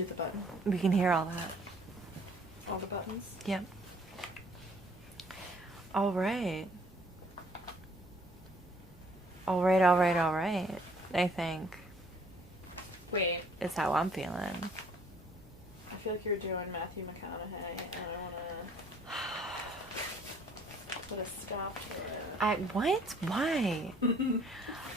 hear the button. We can hear all that. All the buttons? Yep. All right. All right. I think. Wait. Is how I'm feeling. I feel like you're doing Matthew McConaughey, and I want to put a stop to it. What? Why?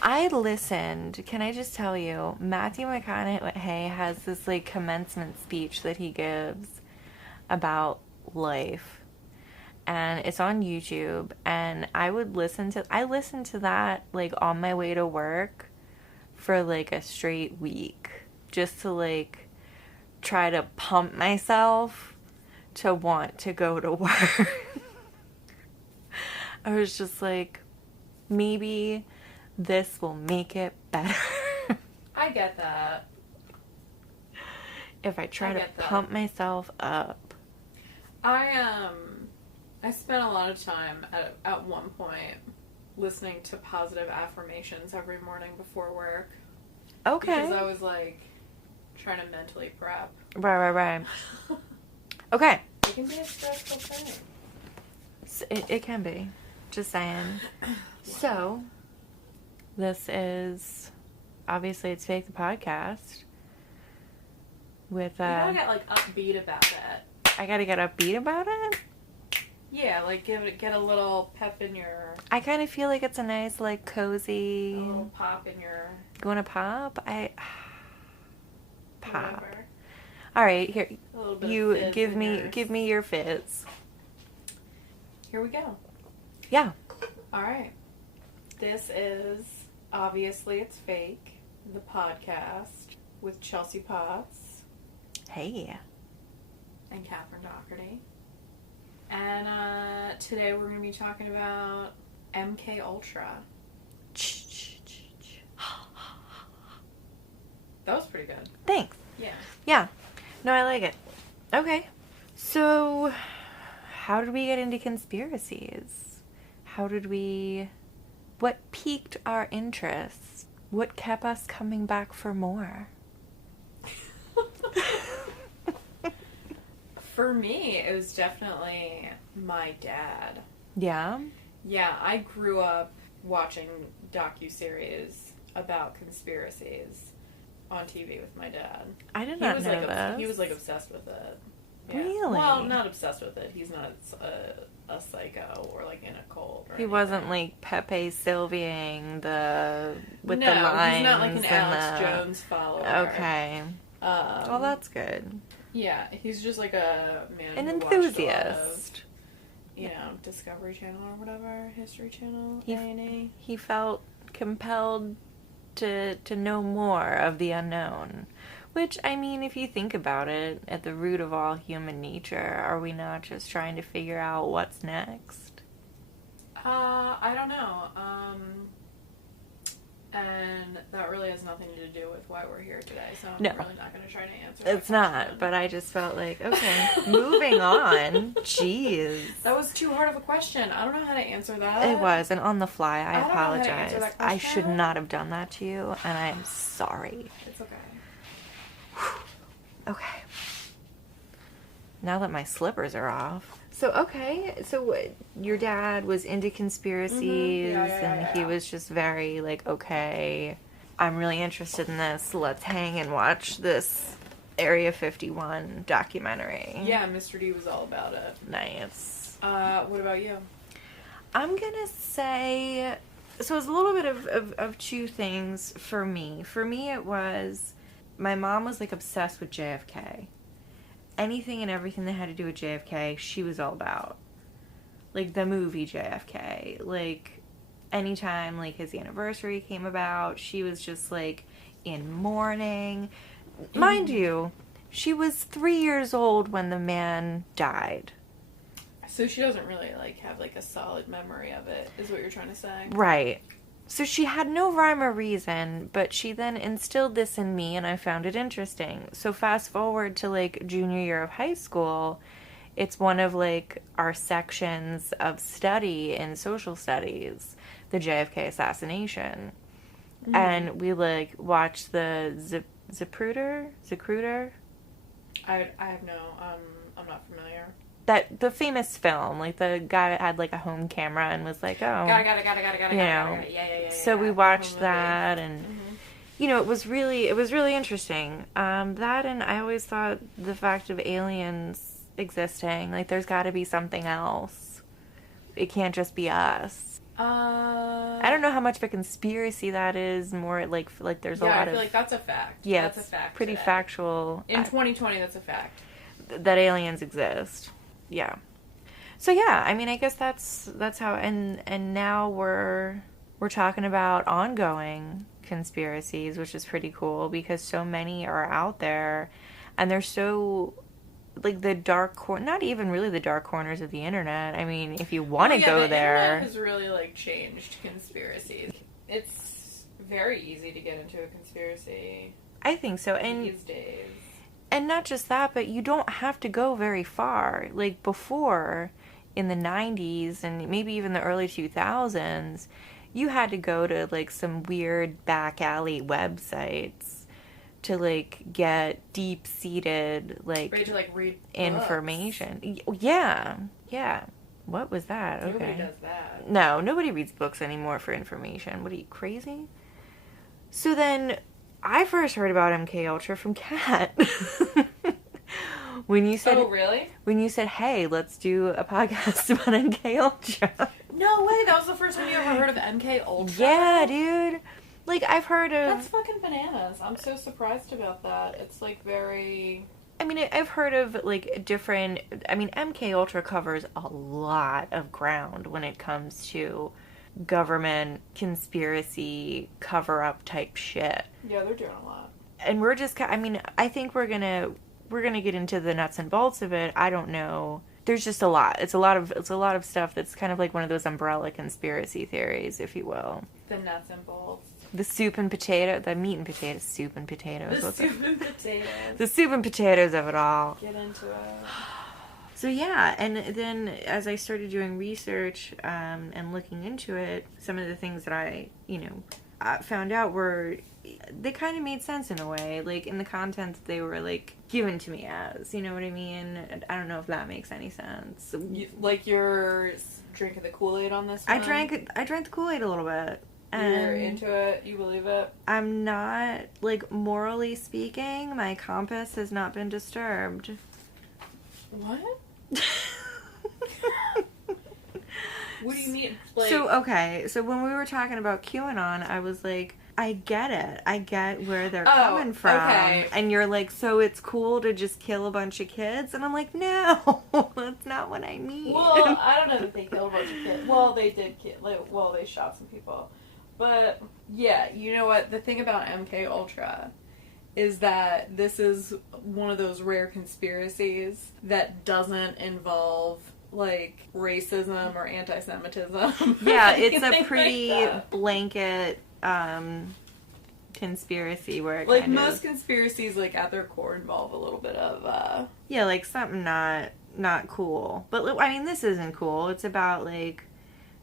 I listened. Can I just tell you, Matthew McConaughey has this, like, commencement speech that he gives about life. And it's on YouTube, and I listened to that, like, on my way to work for, like, a straight week, just to, like, try to pump myself to want to go to work. I was just like, maybe this will make it better. I get that. If I try to pump myself up. I spent a lot of time at one point listening to positive affirmations every morning before work. Okay. Because I was like trying to mentally prep. Right. Okay. It can be a stressful thing. It can be. Just saying. So, this is obviously It's Fake the podcast. With you gotta get like upbeat about it. I gotta get upbeat about it? Yeah, like get a little pep in your... I kind of feel like it's a nice, like, cozy... A little pop in your... You want to pop? Pop. Whatever. All right, here. A little bit you of fizz give me your fizz. Here we go. Yeah. All right. This is Obviously It's Fake, the podcast with Chelsea Potts. Hey. And Catherine Doherty. And today we're going to be talking about MK Ultra. That was pretty good. Thanks. Yeah. Yeah. No, I like it. Okay. So, how did we get into conspiracies? What piqued our interest? What kept us coming back for more? For me, it was definitely my dad. Yeah? Yeah, I grew up watching docuseries about conspiracies on TV with my dad. I did not know this. He was like obsessed with it. Yeah. Really? Well, not obsessed with it. He's not a psycho or like in a cult or He anything. wasn't like Pepe Sylviaing the lines. No, he's not like an Alex Jones follower. Okay. Well, that's good. Yeah, he's just like a man. An who watched a lot enthusiast. of, Discovery Channel or whatever, History Channel, A&E. He felt compelled to know more of the unknown. Which, I mean, if you think about it, at the root of all human nature, are we not just trying to figure out what's next? I don't know. And that really has nothing to do with why we're here today, so I'm really not going to try to answer that It's not, but I just felt like, okay, moving on. Jeez. That was too hard of a question. I don't know how to answer that. It was, and on the fly, I don't know how to answer apologize. that I question. should not have done that to you, and I am sorry. It's okay. Okay. Now that my slippers are off. So your dad was into conspiracies, and he was just very like, okay, I'm really interested in this. Let's hang and watch this Area 51 documentary. Yeah, Mr. D was all about it. Nice. What about you? I'm gonna say, so it's a little bit of two things for me. For me, it was, my mom was like obsessed with JFK. Anything and everything that had to do with JFK, she was all about. Like, the movie JFK. Like, anytime, like, his anniversary came about, she was just, like, in mourning. Mind you, she was 3 years old when the man died. So she doesn't really, like, have, like, a solid memory of it, is what you're trying to say? Right. So she had no rhyme or reason, but she then instilled this in me, and I found it interesting. So fast forward to, like, junior year of high school, it's one of, like, our sections of study in social studies, the JFK assassination. Mm-hmm. And we, like, watched the Zapruder I have no, I'm not familiar. That the famous film, like the guy that had like a home camera and was like, oh, got it. Yeah. So we watched that, and you know, it was really interesting. That, and I always thought the fact of aliens existing, like there's got to be something else. It can't just be us. I don't know how much of a conspiracy that is. More like there's a lot of. I feel like that's a fact. Yeah, that's a fact. Pretty factual. In 2020, that's a fact. That aliens exist. Yeah. So yeah, I mean, I guess that's how, and now we're talking about ongoing conspiracies, which is pretty cool because so many are out there, and they're so like the not even really the dark corners of the internet. I mean, if you want to go the there, internet has really like changed conspiracies. It's very easy to get into a conspiracy. I think so, and these days. And not just that, but you don't have to go very far. Like before, in the 90s and maybe even the early 2000s, you had to go to like some weird back alley websites to like get deep-seated like, to, like read information. Yeah. What was that? Okay. Nobody does that. No, nobody reads books anymore for information. What are you, crazy? So then I first heard about MK Ultra from Kat. When you said, oh, really? When you said, hey, let's do a podcast about MK Ultra. No way, that was the first time you ever heard of MK Ultra? Yeah, dude. Like, I've heard of... That's fucking bananas. I'm so surprised about that. It's, like, very... I mean, I've heard of, like, different... I mean, MK Ultra covers a lot of ground when it comes to government conspiracy cover-up type shit. Yeah, they're doing a lot. And we're just... I mean, I think we're gonna get into the nuts and bolts of it. I don't know. There's just a lot. It's a lot of stuff that's kind of like one of those umbrella conspiracy theories, if you will. The nuts and bolts. The soup and potato, the meat and potatoes, soup and potatoes. The soup and potatoes. The soup and potatoes of it all. Get into it. So yeah, and then as I started doing research and looking into it, some of the things that I found out they kind of made sense in a way, like in the content that they were like given to me as, you know what I mean? I don't know if that makes any sense. Like you're drinking the Kool-Aid on this one? I drank the Kool-Aid a little bit. You're into it? You believe it? I'm not, like, morally speaking, my compass has not been disturbed. What? What do you mean? Like... So when we were talking about QAnon, I was like, I get it. I get where they're coming from. Okay. And you're like, so it's cool to just kill a bunch of kids? And I'm like, no, that's not what I mean. Well, I don't know that they killed a bunch of kids. Well, they did kill, they shot some people. But, yeah, you know what? The thing about MK Ultra is that this is one of those rare conspiracies that doesn't involve, like, racism or anti-Semitism. Yeah, it's a pretty blanket conspiracy where it like most conspiracies, like, at their core involve a little bit of yeah, like something not cool. But I mean, this isn't cool. It's about like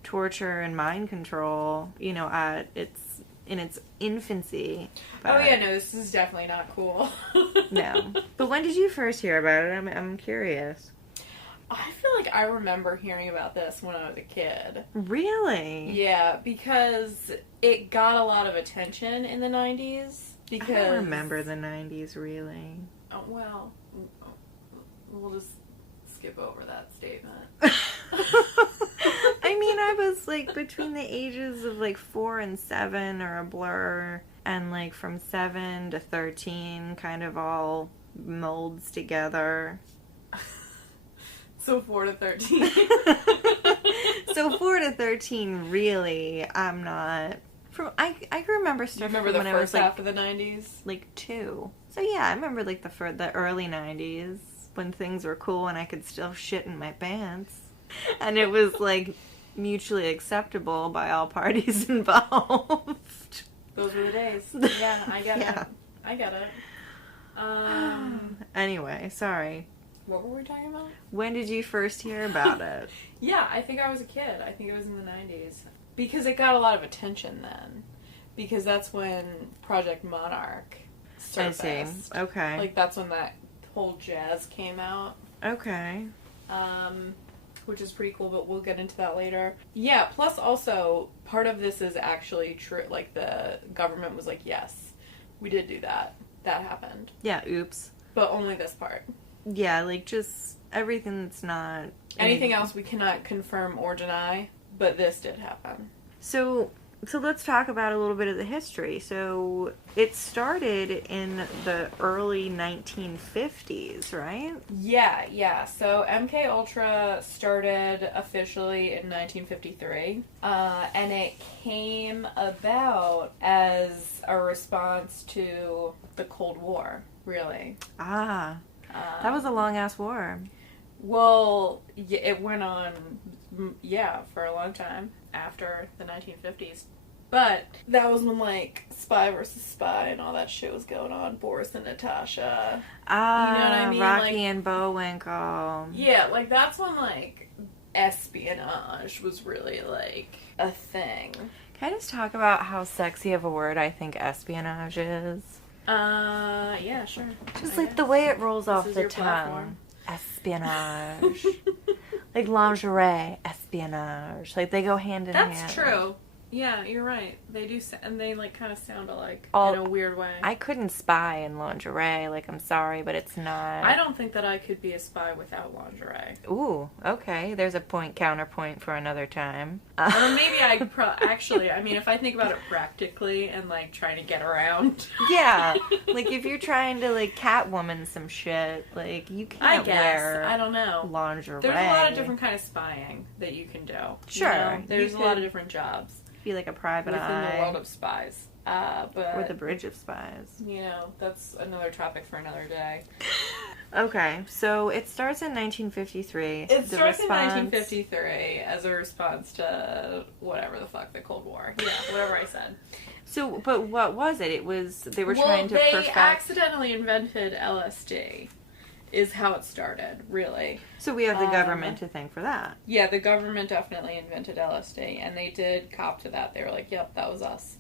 torture and mind control, you know, in its infancy. But, oh yeah, no, this is definitely not cool. No. But when did you first hear about it? I'm curious. I feel like I remember hearing about this when I was a kid. Really? Yeah, because it got a lot of attention in the 90s. Because I don't remember the 90s, really. Oh, well, we'll just skip over that statement. I mean, I was, like, between the ages of, like, 4 and 7 are a blur, and, like, from 7 to 13 kind of all molds together. So 4 to 13. So 4 to 13, really, I'm not... I can remember stuff. You remember the when first I was, like, half of the 90s? Like 2. So yeah, I remember like the early 90s when things were cool and I could still shit in my pants. And it was like mutually acceptable by all parties involved. Those were the days. Yeah, I get it. I get it. Anyway, sorry. What were we talking about? When did you first hear about it? Yeah, I think I was a kid. I think it was in the 90s. Because it got a lot of attention then. Because that's when Project Monarch surfaced. I see. Okay. Like, that's when that whole jazz came out. Okay. Which is pretty cool, but we'll get into that later. Yeah, plus also, part of this is actually true. Like, the government was like, yes, we did do that. That happened. Yeah, oops. But only this part. Yeah, like, just everything that's not... Anything else we cannot confirm or deny, but this did happen. So let's talk about a little bit of the history. So it started in the early 1950s, right? Yeah. So MK Ultra started officially in 1953, and it came about as a response to the Cold War, really. That was a long-ass war. Well, it went on, for a long time after the 1950s. But that was when, like, Spy versus Spy and all that shit was going on. Boris and Natasha. You know what I mean? Rocky like, and Bullwinkle. Yeah, like, that's when, like, espionage was really, like, a thing. Can I just talk about how sexy of a word I think espionage is? Yeah, sure. Just, like, the way it rolls off the tongue. Platform. Espionage. Like lingerie, espionage. Like, they go hand in hand. That's true. Yeah, you're right. They do, and they, like, kind of sound alike in a weird way. I couldn't spy in lingerie. Like, I'm sorry, but it's not... I don't think that I could be a spy without lingerie. Ooh, okay. There's a counterpoint for another time. Or maybe I actually, I mean, if I think about it practically and, like, trying to get around. Yeah. Like, if you're trying to, like, Catwoman some shit, like, you can't wear... I don't know. Lingerie. There's a lot of different kind of spying that you can do. Sure. You know? There's a lot of different jobs. Be like a private within eye. the world of spies. But or the bridge of spies. You know, that's another topic for another day. Okay, so it starts in 1953. It starts in 1953 as a response to whatever the fuck, the Cold War. Yeah, whatever I said. So, but what was it? It was, they were trying to perfect... they accidentally invented LSD. Is how it started, really. So we have the government to thank for that. Yeah, the government definitely invented LSD, and they did cop to that. They were like, yep, that was us.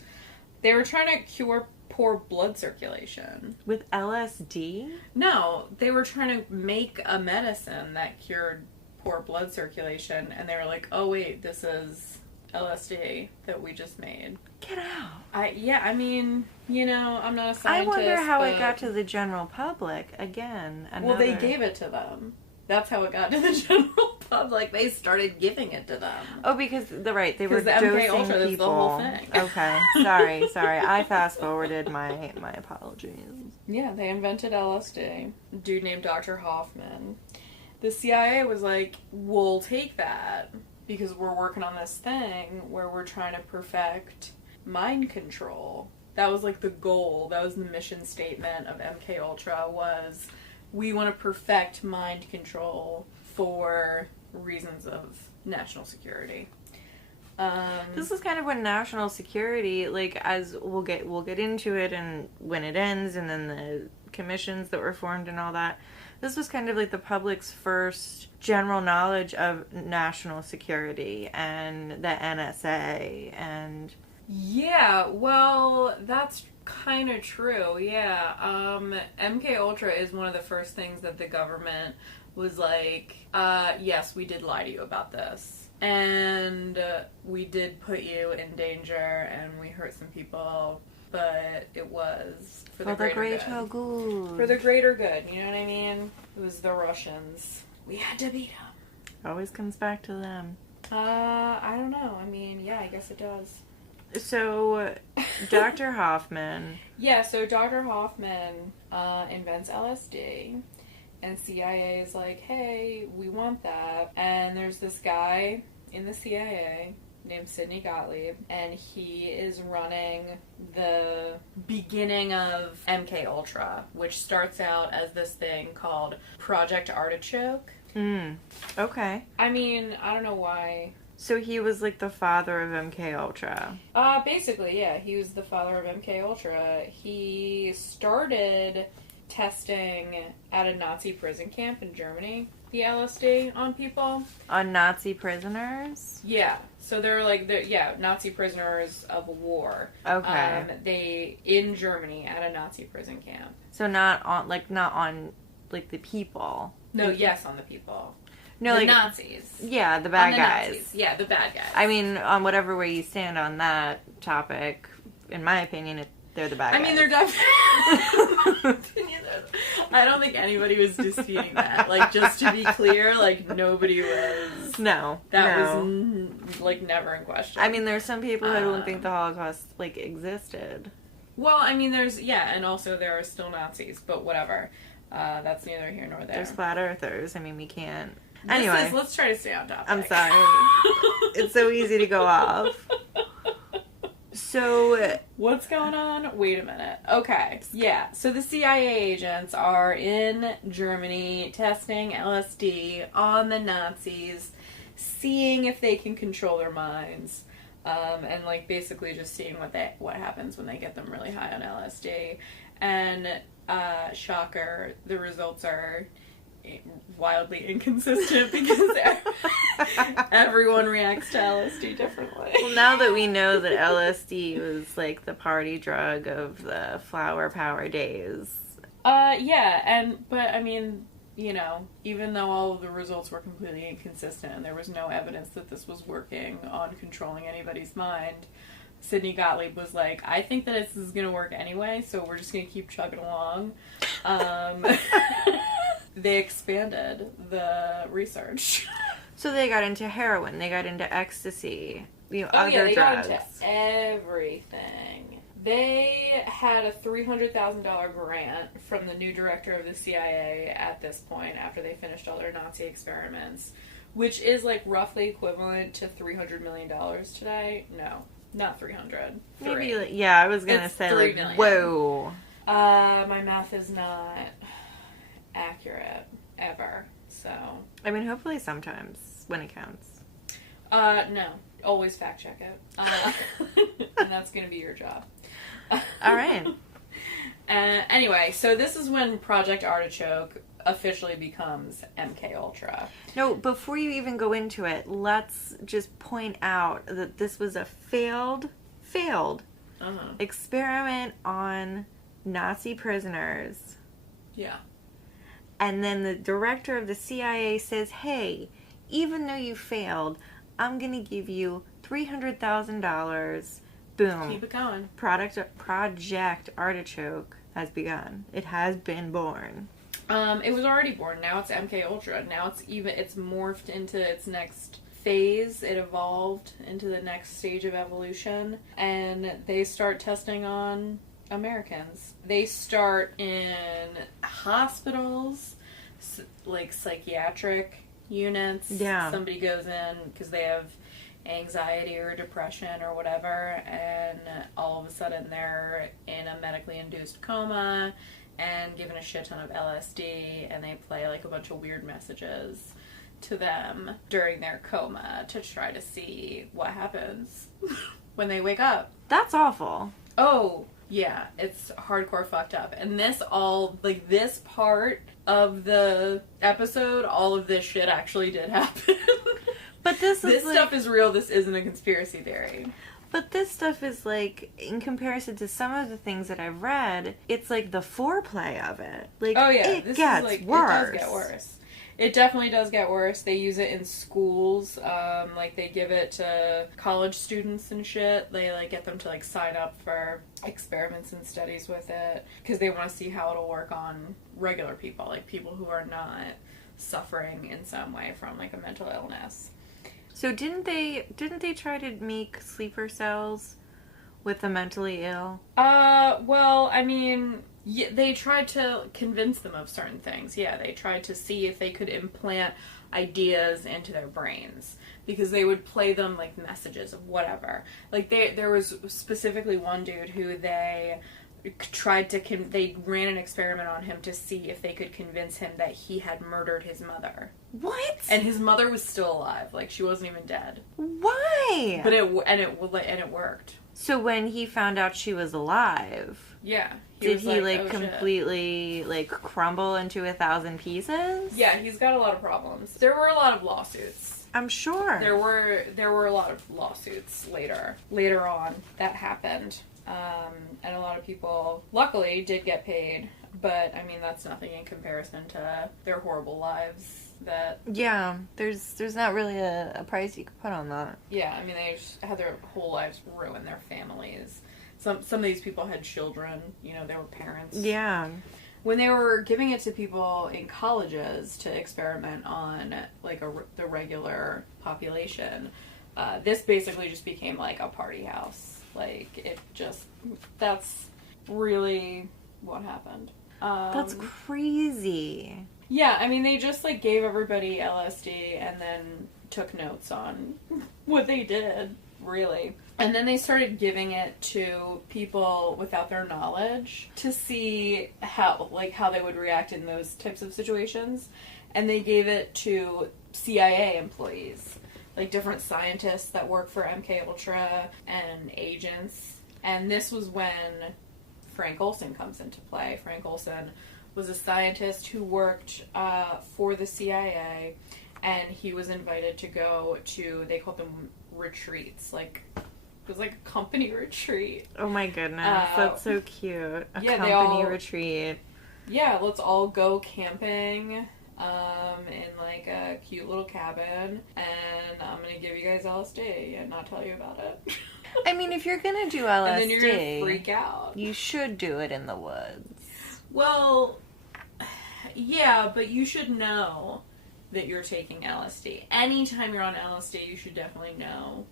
They were trying to cure poor blood circulation. With LSD? No, they were trying to make a medicine that cured poor blood circulation, and they were like, oh wait, this is LSD that we just made. Get out. I mean, you know, I'm not a scientist. I wonder how it got to the general public again. Well, they gave it to them. That's how it got to the general public. They started giving it to them. Oh, because they were the dosing MK Ultra, people. that's the whole thing. Okay, sorry. I fast forwarded. My apologies. Yeah, they invented LSD. A dude named Dr. Hoffman. The CIA was like, we'll take that because we're working on this thing where we're trying to perfect mind control. That was like the goal. That was the mission statement of MK Ultra, was we want to perfect mind control for reasons of national security. This is kind of when national security, like, as we'll get into it and when it ends, and then the commissions that were formed and all that. This was kind of like the public's first general knowledge of national security and the NSA and... Yeah, well, that's kind of true, yeah. MK Ultra is one of the first things that the government was like, yes, we did lie to you about this. And we did put you in danger and we hurt some people, but it was for the greater good. For the greater good, you know what I mean? It was the Russians. We had to beat them. Always comes back to them. I don't know. I mean, yeah, I guess it does. So, Dr. Hoffman... Yeah, so Dr. Hoffman invents LSD, and CIA is like, hey, we want that. And there's this guy in the CIA named Sidney Gottlieb, and he is running the beginning of MK Ultra, which starts out as this thing called Project Artichoke. Okay. I mean, I don't know why... So he was like the father of MK Ultra. Basically, yeah. He was the father of MK Ultra. He started testing at a Nazi prison camp in Germany, the LSD on people. On Nazi prisoners? Yeah. So they're Nazi prisoners of war. Okay. They in Germany at a Nazi prison camp. So not on like, the people. No, yes on the people. No, the like Nazis. Yeah, the bad guys. Nazis. Yeah, the bad guys. I mean, on whatever way you stand on that topic, in my opinion, they're the bad guys. I mean, they're definitely... I don't think anybody was disputing that. Like, just to be clear, like, nobody was... No. That was, like, never in question. I mean, there's some people who don't think the Holocaust, like, existed. Well, I mean, and also there are still Nazis, but whatever. That's neither here nor there. There's flat earthers. I mean, we can't... Anyway. Let's try to stay on topic. I'm sorry. It's so easy to go off. So... What's going on? Wait a minute. Okay. Yeah. So the CIA agents are in Germany testing LSD on the Nazis, seeing if they can control their minds, and like basically just seeing what happens when they get them really high on LSD. And shocker, the results are wildly inconsistent because everyone reacts to LSD differently. Well, now that we know that LSD was like the party drug of the flower power days. Yeah, but I mean, you know, even though all of the results were completely inconsistent and there was no evidence that this was working on controlling anybody's mind, Sidney Gottlieb was like, I think that this is going to work anyway, so we're just going to keep chugging along. They expanded the research. So they got into heroin, they got into ecstasy, other drugs. Got into everything. They had a $300,000 grant from the new director of the CIA at this point, after they finished all their Nazi experiments, which is like roughly equivalent to $300 million today. No, not 300. Maybe, I was going to say, like, million. Whoa. My math is not accurate ever, so I mean, hopefully sometimes when it counts. No, always fact check it, and that's gonna be your job. All right. Anyway, so this is when Project Artichoke officially becomes MK Ultra. No, before you even go into it, let's just point out that this was a failed experiment on Nazi prisoners. Yeah. And then the director of the CIA says, hey, even though you failed, I'm going to give you $300,000. Boom. Keep it going. Project Artichoke has begun. It has been born. It was already born. Now it's MK Ultra. Now it's morphed into its next phase. It evolved into the next stage of evolution. And they start testing on Americans. They start in hospitals, like psychiatric units. Yeah. Somebody goes in because they have anxiety or depression or whatever, and all of a sudden they're in a medically induced coma and given a shit ton of LSD, and they play like a bunch of weird messages to them during their coma to try to see what happens when they wake up. That's awful. Oh, yeah, it's hardcore fucked up. And this part of the episode, all of this shit actually did happen. But this stuff is real. This isn't a conspiracy theory. But this stuff is like, in comparison to some of the things that I've read, it's like the foreplay of it. Like, oh yeah, it gets worse. It does get worse. It definitely does get worse. They use it in schools. Like, they give it to college students and shit. They, like, get them to, like, sign up for experiments and studies with it because they want to see how it'll work on regular people, like, people who are not suffering in some way from, like, a mental illness. So didn't they try to make sleeper cells with the mentally ill? Well, I mean... Yeah, they tried to convince them of certain things. Yeah, they tried to see if they could implant ideas into their brains because they would play them like messages of whatever. Like there was specifically one dude who they tried to they ran an experiment on him to see if they could convince him that he had murdered his mother. What? And his mother was still alive. Like, she wasn't even dead. Why? But it worked. So when he found out she was alive, yeah, did he completely like crumble into 1,000 pieces? Yeah, he's got a lot of problems. There were a lot of lawsuits. I'm sure. There were a lot of lawsuits later on that happened. And a lot of people, luckily, did get paid. But, I mean, that's nothing in comparison to their horrible lives that... Yeah, there's not really a price you could put on that. Yeah, I mean, they just had their whole lives ruin their families. Some of these people had children, you know, they were parents. Yeah. When they were giving it to people in colleges to experiment on, like, the regular population, this basically just became, like, a party house. Like, it just... That's really what happened. That's crazy. Yeah, I mean, they just, like, gave everybody LSD and then took notes on what they did, really. And then they started giving it to people without their knowledge to see how they would react in those types of situations. And they gave it to CIA employees, like different scientists that work for MK Ultra and agents. And this was when Frank Olson comes into play. Frank Olson was a scientist who worked for the CIA, and he was invited to go to, they called them retreats, like... It was like a company retreat. Oh my goodness, that's so cute. A company retreat. Yeah, let's all go camping in like a cute little cabin, and I'm gonna give you guys LSD and not tell you about it. I mean, if you're gonna do LSD, and then you're gonna freak out. You should do it in the woods. Well, yeah, but you should know that you're taking LSD. Anytime you're on LSD, you should definitely know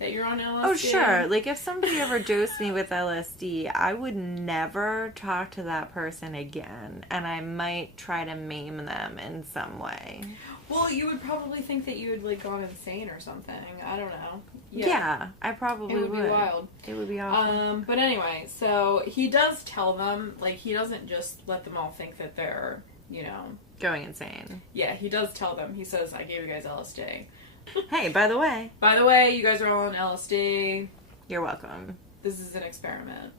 that you're on LSD. Oh, sure. Like, if somebody ever dosed me with LSD, I would never talk to that person again. And I might try to maim them in some way. Well, you would probably think that you had, like, gone insane or something. I don't know. Yeah, I probably would. It would be wild. It would be awesome. But anyway, so he does tell them, like, he doesn't just let them all think that they're, you know... Going insane. Yeah, he does tell them. He says, I gave you guys LSD. Hey, by the way. By the way, you guys are all on LSD. You're welcome. This is an experiment.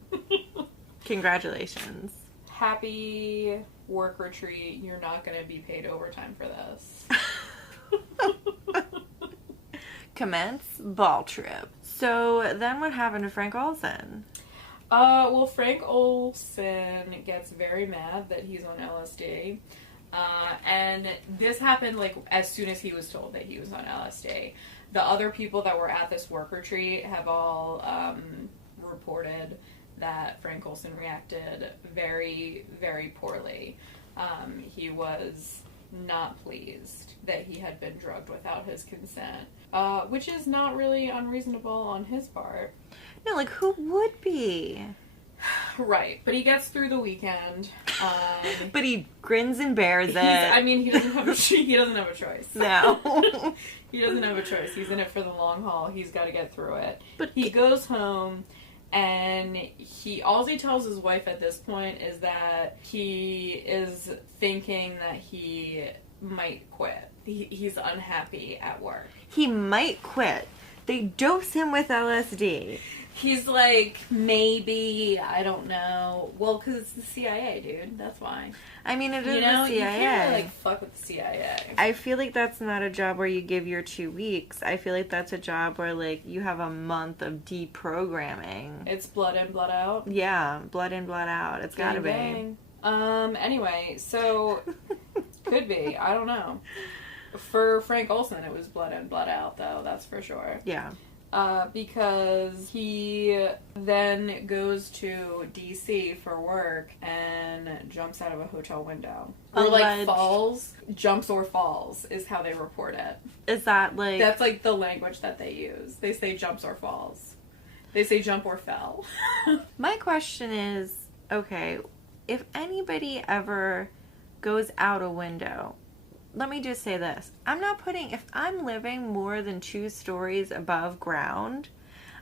Congratulations. Happy work retreat. You're not going to be paid overtime for this. Commence ball trip. So then what happened to Frank Olson? Well, Frank Olson gets very mad that he's on LSD. And this happened, like, as soon as he was told that he was on LSD. The other people that were at this work retreat have all reported that Frank Olson reacted very, very poorly. He was not pleased that he had been drugged without his consent, which is not really unreasonable on his part. No, like, who would be? Right, but he gets through the weekend. But he grins and bears it. I mean, he doesn't have a choice. No. He doesn't have a choice. He's in it for the long haul. He's got to get through it. But he goes home, and all he tells his wife at this point is that he is thinking that he might quit. He's unhappy at work. He might quit. They dose him with LSD. He's like, maybe, I don't know. Well, because it's the CIA, dude. That's why. I mean, it is the CIA. You can't really, like, fuck with the CIA. I feel like that's not a job where you give your 2 weeks. I feel like that's a job where, like, you have a month of deprogramming. It's blood in, blood out? Yeah, blood in, blood out. It's gotta be. Anyway, so, could be. I don't know. For Frank Olson, it was blood in, blood out, though. That's for sure. Yeah. Because he then goes to D.C. for work and jumps out of a hotel window. Or, like, falls. Jumps or falls is how they report it. Is that, like... That's, like, the language that they use. They say jumps or falls. They say jump or fell. My question is, okay, if anybody ever goes out a window... Let me just say this. If I'm living more than 2 stories above ground,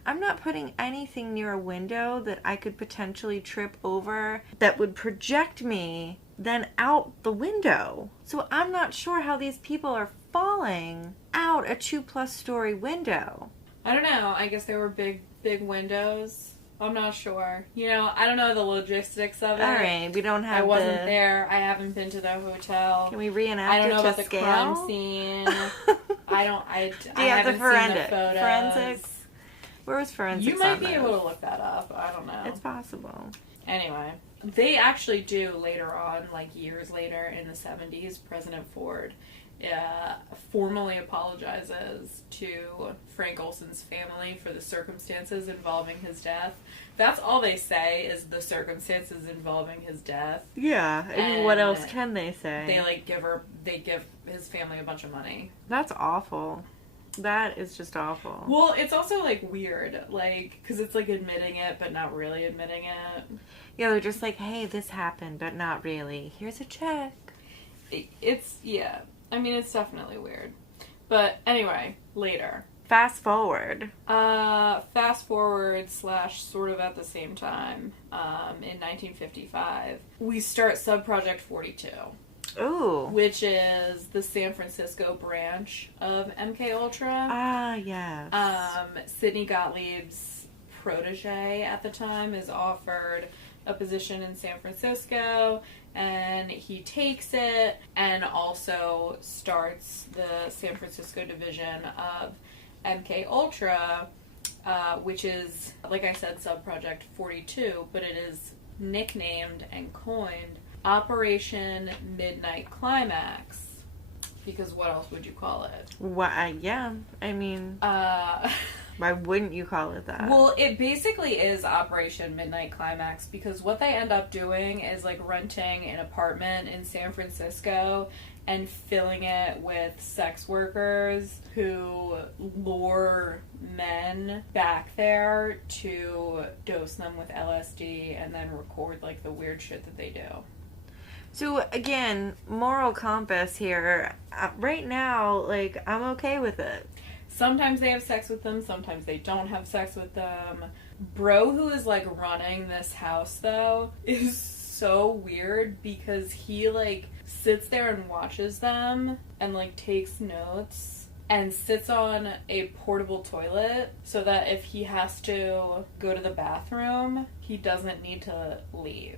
I'm not putting anything near a window that I could potentially trip over that would project me then out the window. So I'm not sure how these people are falling out a 2+ story window. I don't know. I guess they were big windows. I'm not sure. You know, I don't know the logistics of it. All right, we don't have. I wasn't there. I haven't been to the hotel. Can we reenact I don't know it about to the scale? crime scene. I don't. I the haven't seen the photos. forensics? Where was forensics? You might be able to look that up. I don't know. It's possible. Anyway, they actually do later on, like years later in the 70s, President Ford formally apologizes to Frank Olson's family for the circumstances involving his death. That's all they say is the circumstances involving his death. Yeah, I mean, what else can they say? They give his family a bunch of money. That's awful. That is just awful. Well, it's also, like, weird, like, because it's, like, admitting it, but not really admitting it. Yeah, they're just like, hey, this happened, but not really. Here's a check. Yeah. I mean, it's definitely weird. But, anyway, later. Fast forward / sort of at the same time, in 1955, we start Subproject 42. Ooh. Which is the San Francisco branch of MK Ultra. Ah, yes. Sidney Gottlieb's protege at the time is offered a position in San Francisco, and he takes it and also starts the San Francisco division of MK Ultra, which is, like I said, Subproject 42, but it is nicknamed and coined Operation Midnight Climax, because what else would you call it? Yeah, I mean, why wouldn't you call it that? Well, it basically is Operation Midnight Climax, because what they end up doing is, like, renting an apartment in San Francisco and filling it with sex workers who lure men back there to dose them with LSD and then record, like, the weird shit that they do. So, again, moral compass here. Right now, like, I'm okay with it. Sometimes they have sex with them, sometimes they don't have sex with them. Bro who is, like, running this house, though, is so weird because he, like, sits there and watches them and, like, takes notes and sits on a portable toilet so that if he has to go to the bathroom, he doesn't need to leave.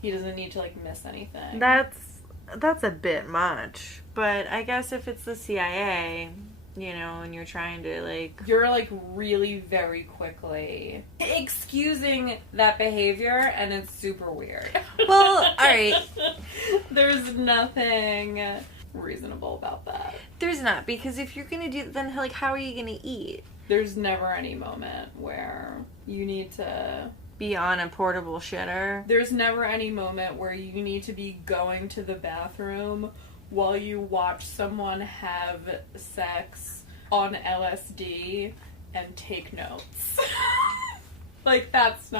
He doesn't need to, like, miss anything. That's a bit much. But I guess if it's the CIA, you know, and you're trying to, like... You're, like, really very quickly excusing that behavior, and it's super weird. Well, alright. There's nothing reasonable about that. There's not, because if you're gonna do... Then, like, how are you gonna eat? There's never any moment where you need to... be on a portable shitter. There's never any moment where you need to be going to the bathroom while you watch someone have sex on LSD and take notes. Like, that's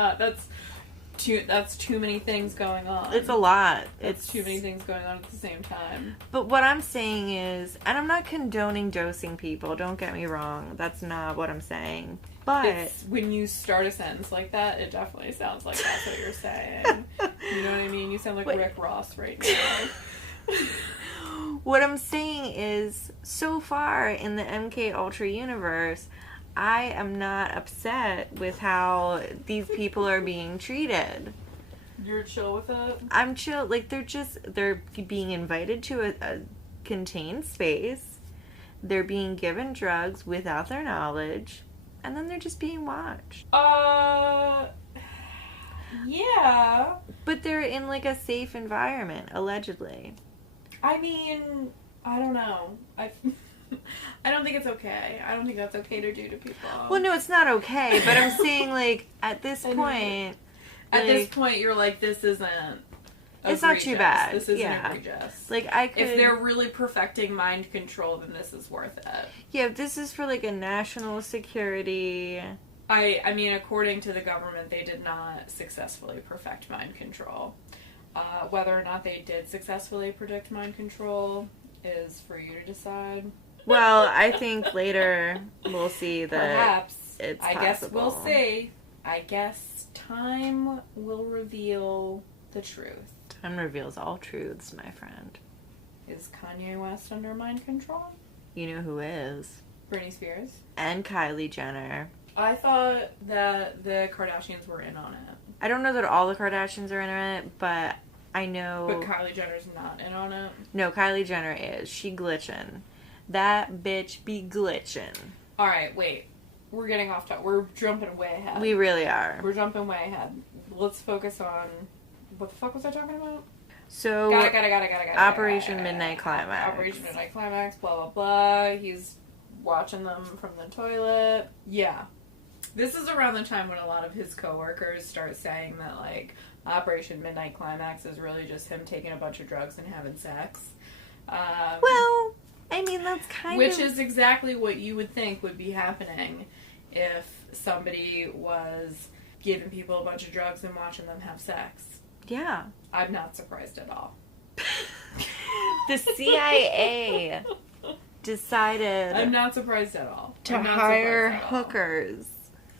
too many things going on. It's a lot. It's too many things going on at the same time. But what I'm saying is, and I'm not condoning dosing people, don't get me wrong. That's not what I'm saying. But when you start a sentence like that, it definitely sounds like that's what you're saying. You know what I mean? You sound like Rick Ross right now. What I'm saying is, so far in the MK Ultra universe, I am not upset with how these people are being treated. You're chill with it? I'm chill. Like, they're being invited to a contained space. They're being given drugs without their knowledge. And then they're just being watched. Yeah. But they're in, like, a safe environment, allegedly. I mean, I don't know. I don't think it's okay. I don't think that's okay to do to people. Well, no, it's not okay, but I'm saying, like, at this point... At this point, you're like, this isn't it's not too bad. This isn't egregious. Like, I could... If they're really perfecting mind control, then this is worth it. Yeah, if this is for, like, a national security... I mean, according to the government, they did not successfully perfect mind control. Whether or not they did successfully predict mind control is for you to decide. Well, I think later we'll see that perhaps it's I possible. guess we'll see. I guess time will reveal the truth. Time reveals all truths, my friend. Is Kanye West under mind control? You know who is. Britney Spears. And Kylie Jenner. I thought that the Kardashians were in on it. I don't know that all the Kardashians are in it, but I know... But Kylie Jenner's not in on it? No, Kylie Jenner is. She glitching. That bitch be glitching. Alright, wait. We're getting off topic. We're jumping way ahead. We really are. We're jumping way ahead. let's focus on, what the fuck was I talking about? So, Operation Midnight Climax. Operation Midnight Climax, blah, blah, blah. He's watching them from the toilet. Yeah. This is around the time when a lot of his coworkers start saying that, like, Operation Midnight Climax is really just him taking a bunch of drugs and having sex. Well, I mean, that's kind of... Which is exactly what you would think would be happening if somebody was giving people a bunch of drugs and watching them have sex. Yeah. I'm not surprised at all. The CIA decided... I'm not surprised at all. To hire hookers.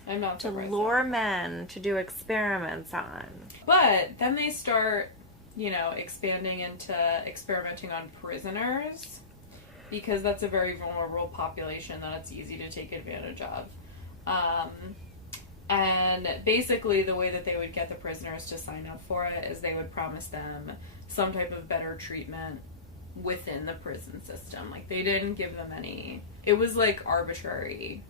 I'm not surprised. To lure men to do experiments on. But then they start, expanding into experimenting on prisoners, because that's a very vulnerable population that it's easy to take advantage of. And basically the way that they would get the prisoners to sign up for it is they would promise them some type of better treatment within the prison system. Like, they didn't give them any... It was, like, arbitrary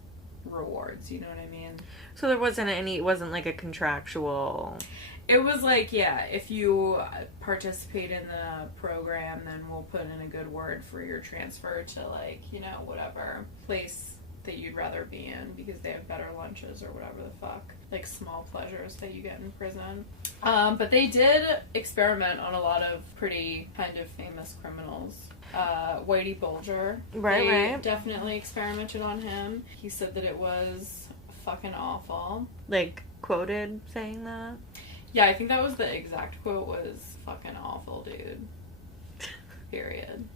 rewards, you know what I mean? So there wasn't it wasn't like a contractual... It was like, yeah, if you participate in the program, then we'll put in a good word for your transfer to, like, whatever place that you'd rather be in, because they have better lunches or whatever the fuck. Like, small pleasures that you get in prison. But they did experiment on a lot of pretty kind of famous criminals. Whitey Bulger. Right. Definitely experimented on him. He said that it was fucking awful. Like, quoted saying that? Yeah, I think that was the exact quote, was fucking awful, dude. Period.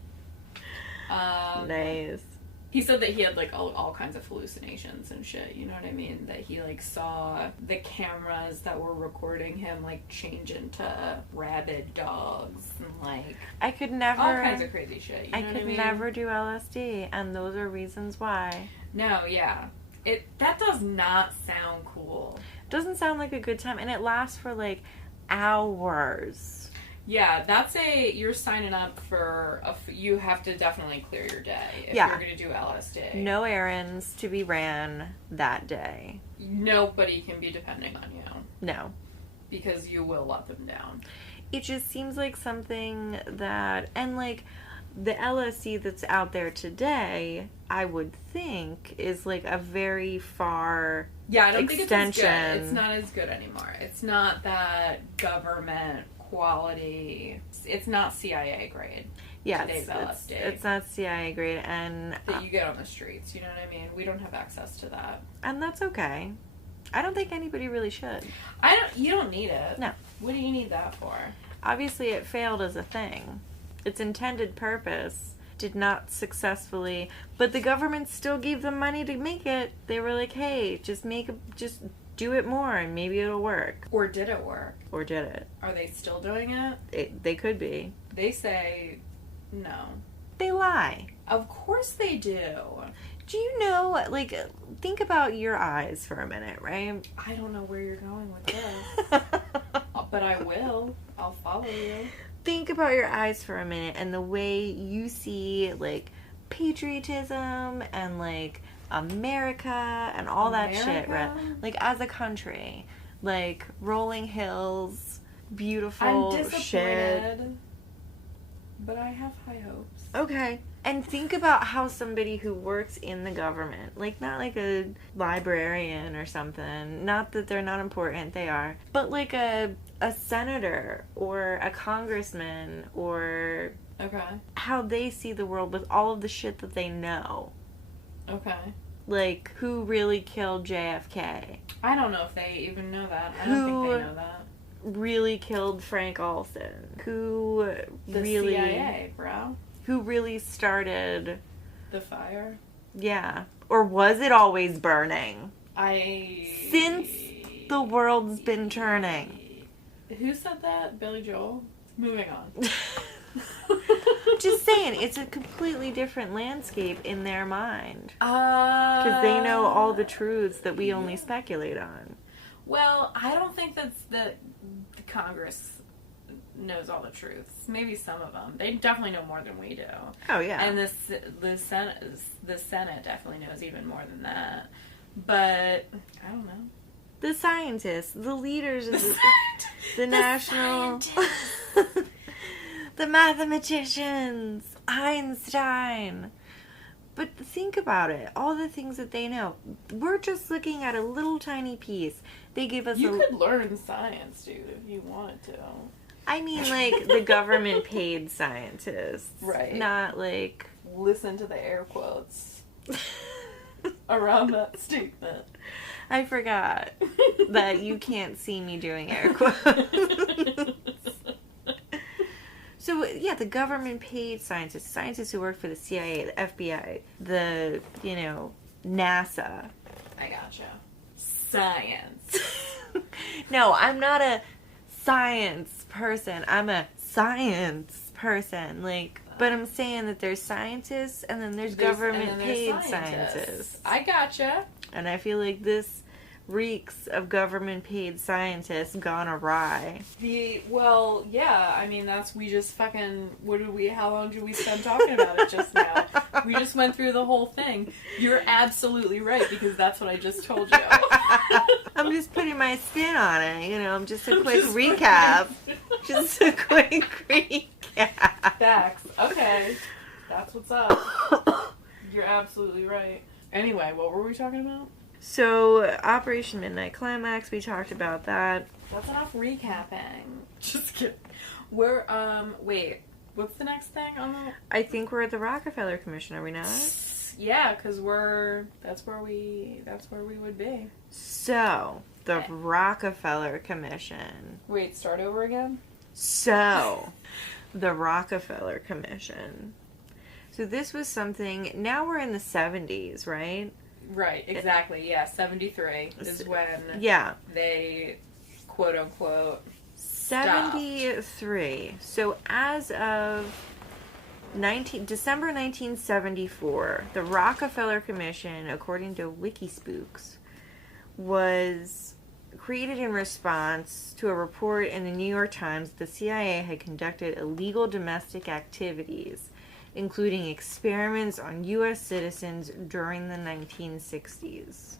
Nice. He said that he had, like, all kinds of hallucinations and shit, you know what I mean? That he, like, saw the cameras that were recording him, like, change into rabid dogs and, like... I could never... All kinds of crazy shit, you know what I mean? I could never do LSD, and those are reasons why. No, yeah. That does not sound cool. Doesn't sound like a good time, and it lasts for, like, hours. Yeah, you're signing up for you have to definitely clear your day if you're going to do LSD. No errands to be ran that day. Nobody can be depending on you. No. Because you will let them down. It just seems like something that, and like, the LSD that's out there today, I would think, is like a very far I don't extension. think it's as good. It's not as good anymore. It's not that government quality. It's not CIA grade. Yeah, it's not CIA grade, and that you get on the streets. You know what I mean? We don't have access to that, and that's okay. I don't think anybody really should. You don't need it. No. What do you need that for? Obviously, it failed as a thing. Its intended purpose did not successfully, but the government still gave them money to make it. They were like, "Hey, just do it more, and maybe it'll work." Or did it work? Or did it? Are they still doing it? They could be. They say no. They lie. Of course they do. Do you know, like, think about your eyes for a minute, right? I don't know where you're going with this. But I will. I'll follow you. Think about your eyes for a minute and the way you see, like, patriotism and, like, America and all that shit, right? Like, as a country. Like, rolling hills, beautiful I'm disappointed, shit. But I have high hopes. Okay. And think about how somebody who works in the government, like, not like a librarian or something, not that they're not important, they are, but like a senator or a congressman, or how they see the world with all of the shit that they know. Okay. Like, who really killed JFK? I don't know if they even know that. I don't think they know that. Really killed Frank Olson? Who the really... CIA, bro. Who really started... the fire? Yeah. Or was it always burning? Since the world's been turning. Who said that? Billy Joel? Moving on. Just saying, it's a completely different landscape in their mind. Because they know all the truths that we only speculate on. Well, I don't think that's the Congress knows all the truths. Maybe some of them. They definitely know more than we do. Oh, yeah. And the Senate definitely knows even more than that. But, I don't know. The scientists, the leaders of the national... The mathematicians, Einstein. But think about it. All the things that they know. We're just looking at a little tiny piece. They give us You could learn science, dude, if you wanted to. I mean, like, the government paid scientists. Right. Not, like... Listen to the air quotes around that statement. I forgot that you can't see me doing air quotes. So, yeah, the government paid scientists who work for the CIA, the FBI, the, NASA. I gotcha. Science. No, I'm not a science person. I'm a science person. But I'm saying that there's scientists and then there's government paid scientists. I gotcha. And I feel like this reeks of government paid scientists gone awry. Well, yeah, I mean, we just fucking, how long did we spend talking about it just now? We just went through the whole thing. You're absolutely right, because that's what I just told you. I'm just putting my spin on it, just a quick recap. Just a quick recap. Facts. Okay. That's what's up. You're absolutely right. Anyway, what were we talking about? So, Operation Midnight Climax, we talked about that. That's enough recapping. Just kidding. We're, wait, what's the next thing on the... I think we're at the Rockefeller Commission, are we not? Yeah, because that's where we would be. So, the Rockefeller Commission. Wait, start over again? So, the Rockefeller Commission. So this was something, now we're in the 70s, right? Right, exactly, yeah, 73 is when they, quote-unquote, 73. So as of December 1974, the Rockefeller Commission, according to Wikispooks, was created in response to a report in the New York Times that the CIA had conducted illegal domestic activities, including experiments on U.S. citizens during the 1960s.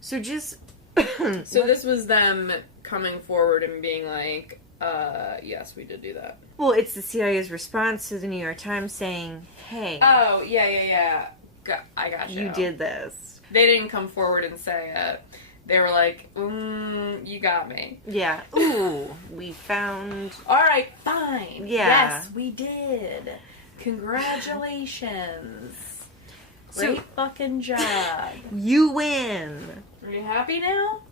So just... So this was them coming forward and being like, yes, we did do that. Well, it's the CIA's response to the New York Times saying, hey... Oh, yeah. I got you. You did this. They didn't come forward and say it. They were like, you got me. Yeah. Ooh, we found... Alright, fine. Yeah. Yes, we did. Congratulations. Great fucking job. You win. Are you happy now?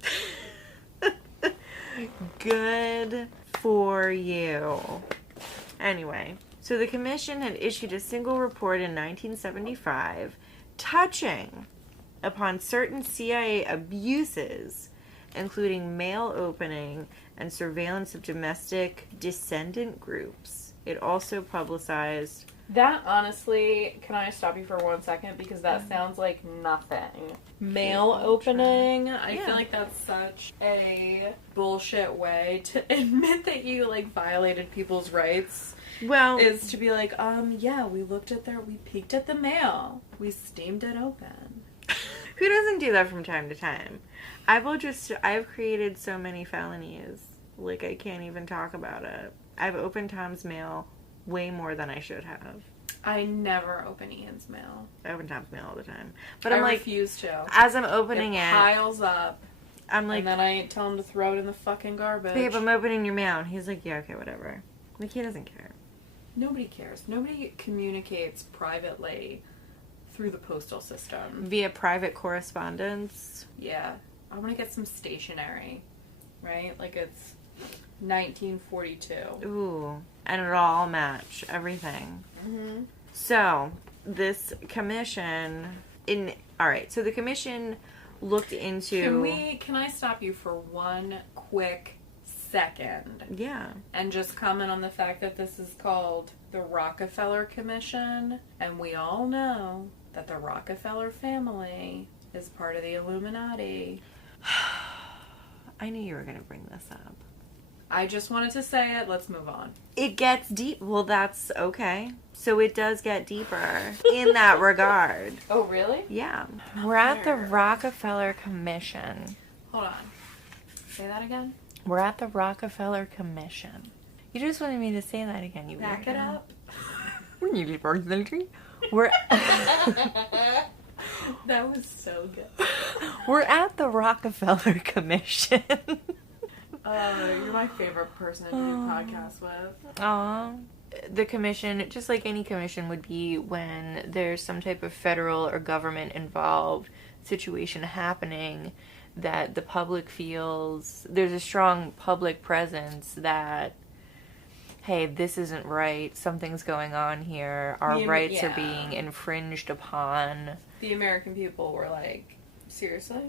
Good for you. Anyway, so the commission had issued a single report in 1975 touching upon certain CIA abuses, including mail opening and surveillance of domestic descendant groups. It also publicized... That, honestly, can I stop you for 1 second? Because that sounds like nothing. Mail opening? I feel like that's such a bullshit way to admit that you, violated people's rights. Well... Is to be like, yeah, we peeked at the mail. We steamed it open. Who doesn't do that from time to time? I've created so many felonies. I can't even talk about it. I've opened Tom's mail way more than I should have. I never open Ian's mail. I open Tom's mail all the time. But I refuse to. As I'm opening it piles up. I'm like... And then I tell him to throw it in the fucking garbage. Babe, I'm opening your mail. And he's like, yeah, okay, whatever. He doesn't care. Nobody cares. Nobody communicates privately through the postal system. Via private correspondence? Yeah. I want to get some stationery. Right? It's 1942. Ooh. And it'll all match everything. Mm-hmm. So, this commission... Alright, so the commission looked into... Can I stop you for 1 quick second? Yeah. And just comment on the fact that this is called the Rockefeller Commission, and we all know that the Rockefeller family is part of the Illuminati. I knew you were going to bring this up. I just wanted to say it. Let's move on. It gets deep. Well, that's okay. So it does get deeper in that regard. Oh, really? Yeah. We're at the Rockefeller Commission. Hold on. Say that again? We're at the Rockefeller Commission. You just wanted me to say that again, you Back it up. We're That was so good. We're at the Rockefeller Commission. You're my favorite person to do podcasts with. Aww. The commission, just like any commission would be when there's some type of federal or government involved situation happening that the public feels there's a strong public presence that, hey, this isn't right, something's going on here, our rights are being infringed upon. The American people were like, seriously?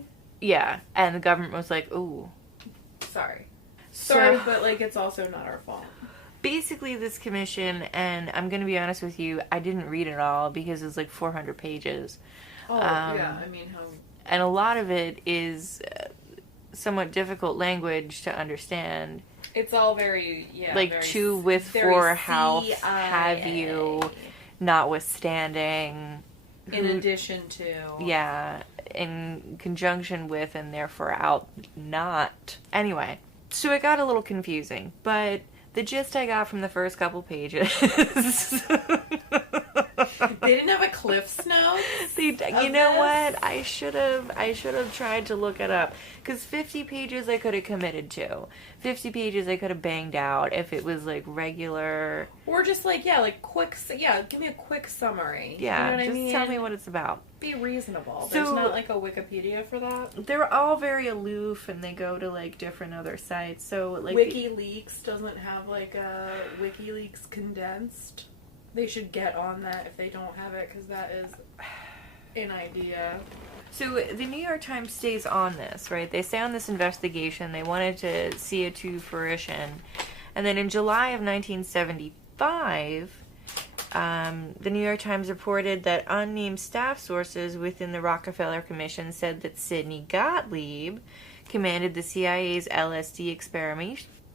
Yeah, and the government was like, ooh. Sorry, So, but like it's also not our fault. basically this commission, and I'm going to be honest with you, I didn't read it all because it's like 400 pages. Oh, yeah, I mean, how... And a lot of it is somewhat difficult language to understand. It's all very, like very, to, with, very for, how, CIA. have you, notwithstanding. In addition to. Yeah, in conjunction with, and therefore out not. Anyway, so it got a little confusing, but the gist I got from the first couple pages... They didn't have a Cliff's Notes? You know what? I should have tried to look it up. Because 50 pages I could have committed to. 50 pages I could have banged out if it was like regular. Or just like, quick, give me a quick summary. Yeah, you know what just I mean? tell me what it's about. Be reasonable. So, There's not like a Wikipedia for that. They're all very aloof and they go to like different other sites. So like WikiLeaks doesn't have like a WikiLeaks condensed. They should get on that if they don't have it, because that is an idea. So the New York Times stays on this, right? They stay on this investigation. They wanted to see it to fruition. And then in July of 1975, the New York Times reported that unnamed staff sources within the Rockefeller Commission said that Sidney Gottlieb commanded the CIA's LSD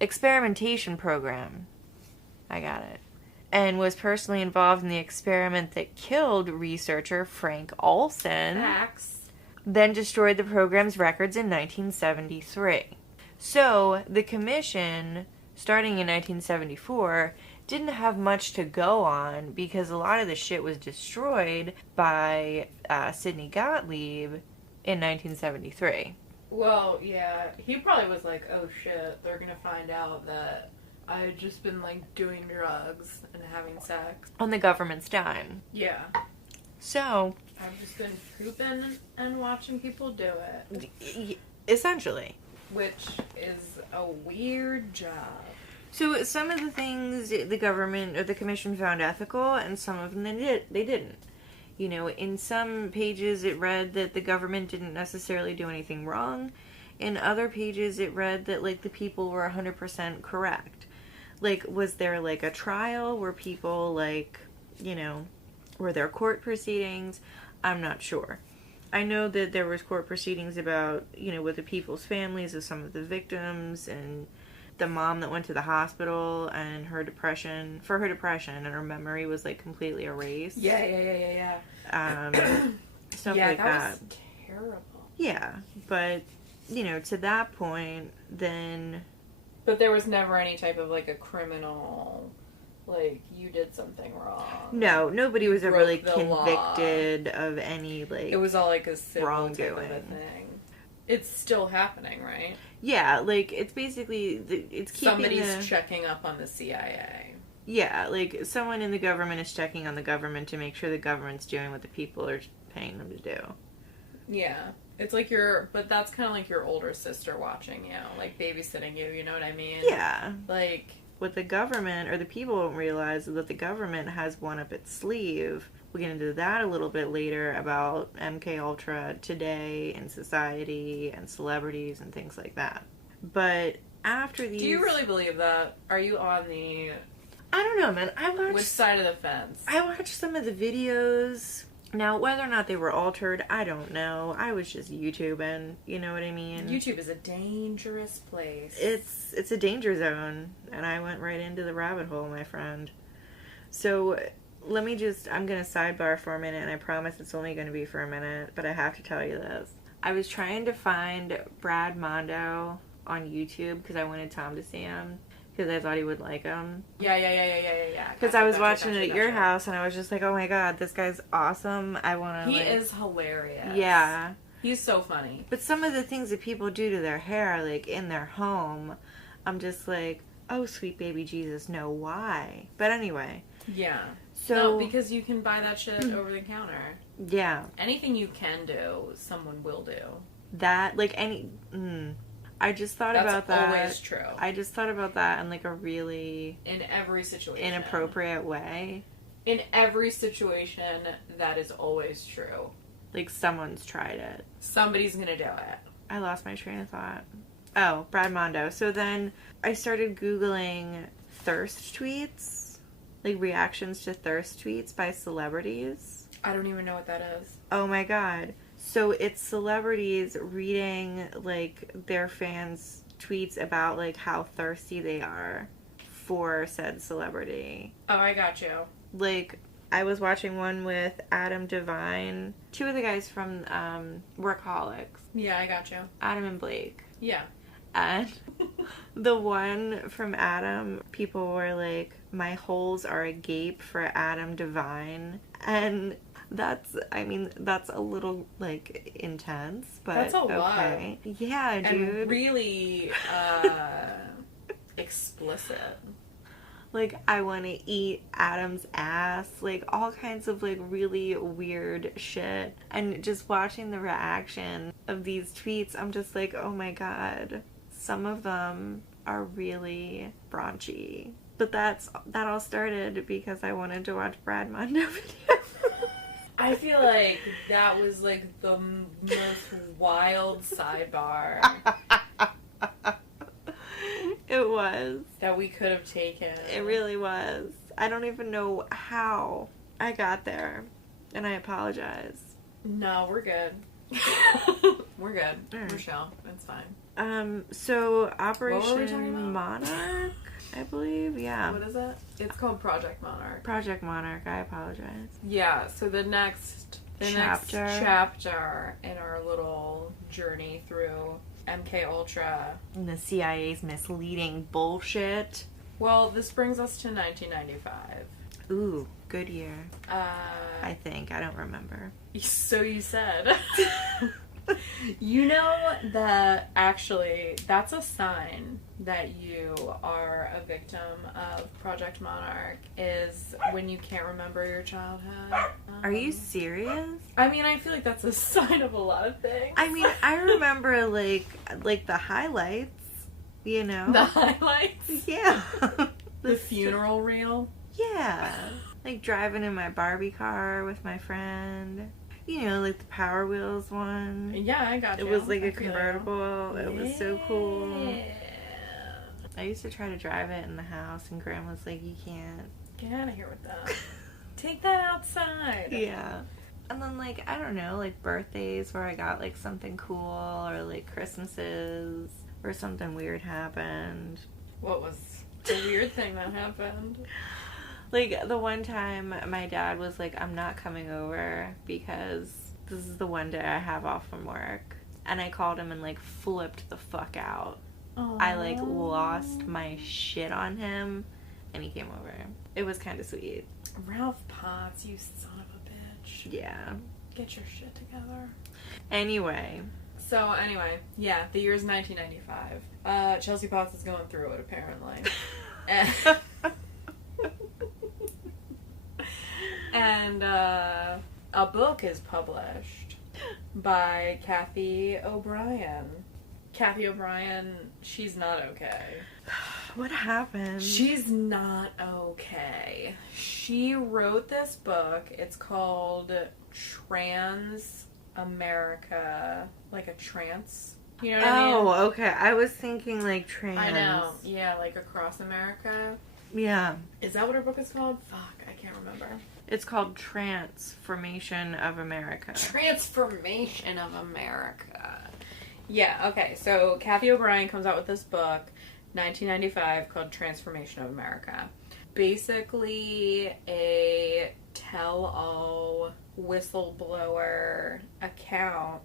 experimentation program. I got it. And was personally involved in the experiment that killed researcher Frank Olson. Facts. Then destroyed the program's records in 1973. So, the commission, starting in 1974, didn't have much to go on because a lot of the shit was destroyed by Sidney Gottlieb in 1973. Well, yeah, he probably was like, oh shit, they're gonna find out that I had just been, like, doing drugs and having sex. On the government's dime. Yeah. So... I've just been pooping and watching people do it. Essentially. Which is a weird job. So some of the things the government or the commission found ethical, and some of them they didn't. You know, in some pages it read that the government didn't necessarily do anything wrong. In other pages it read that, like, the people were 100% correct. Like, was there, like, a trial? Were people, like, you know, were there court proceedings? I'm not sure. I know that there was court proceedings about, you know, with the people's families of some of the victims, and the mom that went to the hospital and her depression, and her memory was, like, completely erased. Yeah. Stuff yeah, like that. Was terrible. Yeah, but, you know, to that point, then... But there was never any type of, like, a criminal, like, you did something wrong. No, nobody was ever, like, convicted of any, like, it was all, like, a civil wrongdoing. type of a thing. It's still happening, right? Yeah, like, it's basically, it's keeping somebody's checking up on the CIA. Yeah, like, someone in the government is checking on the government to make sure the government's doing what the people are paying them to do. Yeah. It's like but that's kind of like your older sister watching you, like babysitting you know what I mean? Yeah. Like, what the government, or the people don't realize, is that the government has one up its sleeve. We'll get into that a little bit later about MK Ultra today in society and celebrities and things like that. But after these... Do you really believe that? Are you on the... I don't know, man. Which side of the fence? I watched some of the videos. Now, whether or not they were altered, I don't know. I was just YouTubing, you know what I mean? YouTube is a dangerous place. It's a danger zone, and I went right into the rabbit hole, my friend. So, I'm going to sidebar for a minute, and I promise it's only going to be for a minute, but I have to tell you this. I was trying to find Brad Mondo on YouTube because I wanted Tom to see him because I thought he would like him. Yeah. Because I was watching it at your house and I was just like, oh my god, this guy's awesome. I want to. He is hilarious. Yeah. He's so funny. But some of the things that people do to their hair, like in their home, I'm just like, oh sweet baby Jesus, no, why? But anyway. Yeah. So, no, because you can buy that shit over the counter. Yeah. Anything you can do, someone will do. That, like, I just thought about that. That's always true. I just thought about that in, like, a really... In every situation. Inappropriate way. In every situation, that is always true. Like, someone's tried it. Somebody's gonna do it. I lost my train of thought. Oh, Brad Mondo. So then I started Googling thirst tweets. Like, reactions to thirst tweets by celebrities. I don't even know what that is. Oh my god. So it's celebrities reading, like, their fans' tweets about, like, how thirsty they are for said celebrity. Oh, I got you. Like, I was watching one with Adam Devine. Two of the guys from Workaholics. Yeah, I got you. Adam and Blake. Yeah. And the one from Adam, people were like, my holes are agape for Adam Devine. And that's a little, like, intense, but that's a okay. lot. Yeah, dude. And really explicit. Like, I want to eat Adam's ass. Like, all kinds of, like, really weird shit. And just watching the reaction of these tweets, I'm just like, oh my god. Some of them are really raunchy. But that all started because I wanted to watch Brad Mondo videos. I feel like that was, like, the most wild sidebar. It was. That we could have taken. It really was. I don't even know how I got there. And I apologize. No, we're good. We're good. Right. We're chill. It's fine. So Operation What were we talking about? Monarch, I believe. Yeah. What is it? It's called Project Monarch. Project Monarch. I apologize. Yeah, so the next chapter in our little journey through MK Ultra. And the CIA's misleading bullshit. Well, this brings us to 1995. Ooh, good year. I think. I don't remember. So you said. You know that actually that's a sign that you are a victim of Project Monarch is when you can't remember your childhood. Are you serious? I mean, I feel like that's a sign of a lot of things. I mean, I remember like the highlights, you know? The highlights? Yeah. The funeral reel? Yeah. Like driving in my Barbie car with my friend. You know, like the Power Wheels one. Yeah, I got you. It was like a convertible. It was so cool. I used to try to drive it in the house, and Grandma's like, you can't. Get out of here with that. Take that outside. Yeah. And then, like, I don't know, like birthdays where I got like something cool, or like Christmases where something weird happened. What was the weird thing that happened? Like, the one time my dad was like, I'm not coming over because this is the one day I have off from work. And I called him and, like, flipped the fuck out. Aww. I, like, lost my shit on him, and he came over. It was kind of sweet. Ralph Potts, you son of a bitch. Yeah. Get your shit together. Anyway. So, yeah, the year is 1995. Chelsea Potts is going through it, apparently. And a book is published by Cathy O'Brien. Cathy O'Brien, she's not okay. What happened? She's not okay. She wrote this book. It's called Trans America, like a trance. You know what I mean? Oh, okay. I was thinking like trans. I know. Yeah, like across America. Yeah. Is that what her book is called? Fuck, I can't remember. It's called Transformation of America. Transformation of America. Yeah, okay. So Cathy O'Brien comes out with this book, 1995, called Transformation of America. Basically a tell-all whistleblower account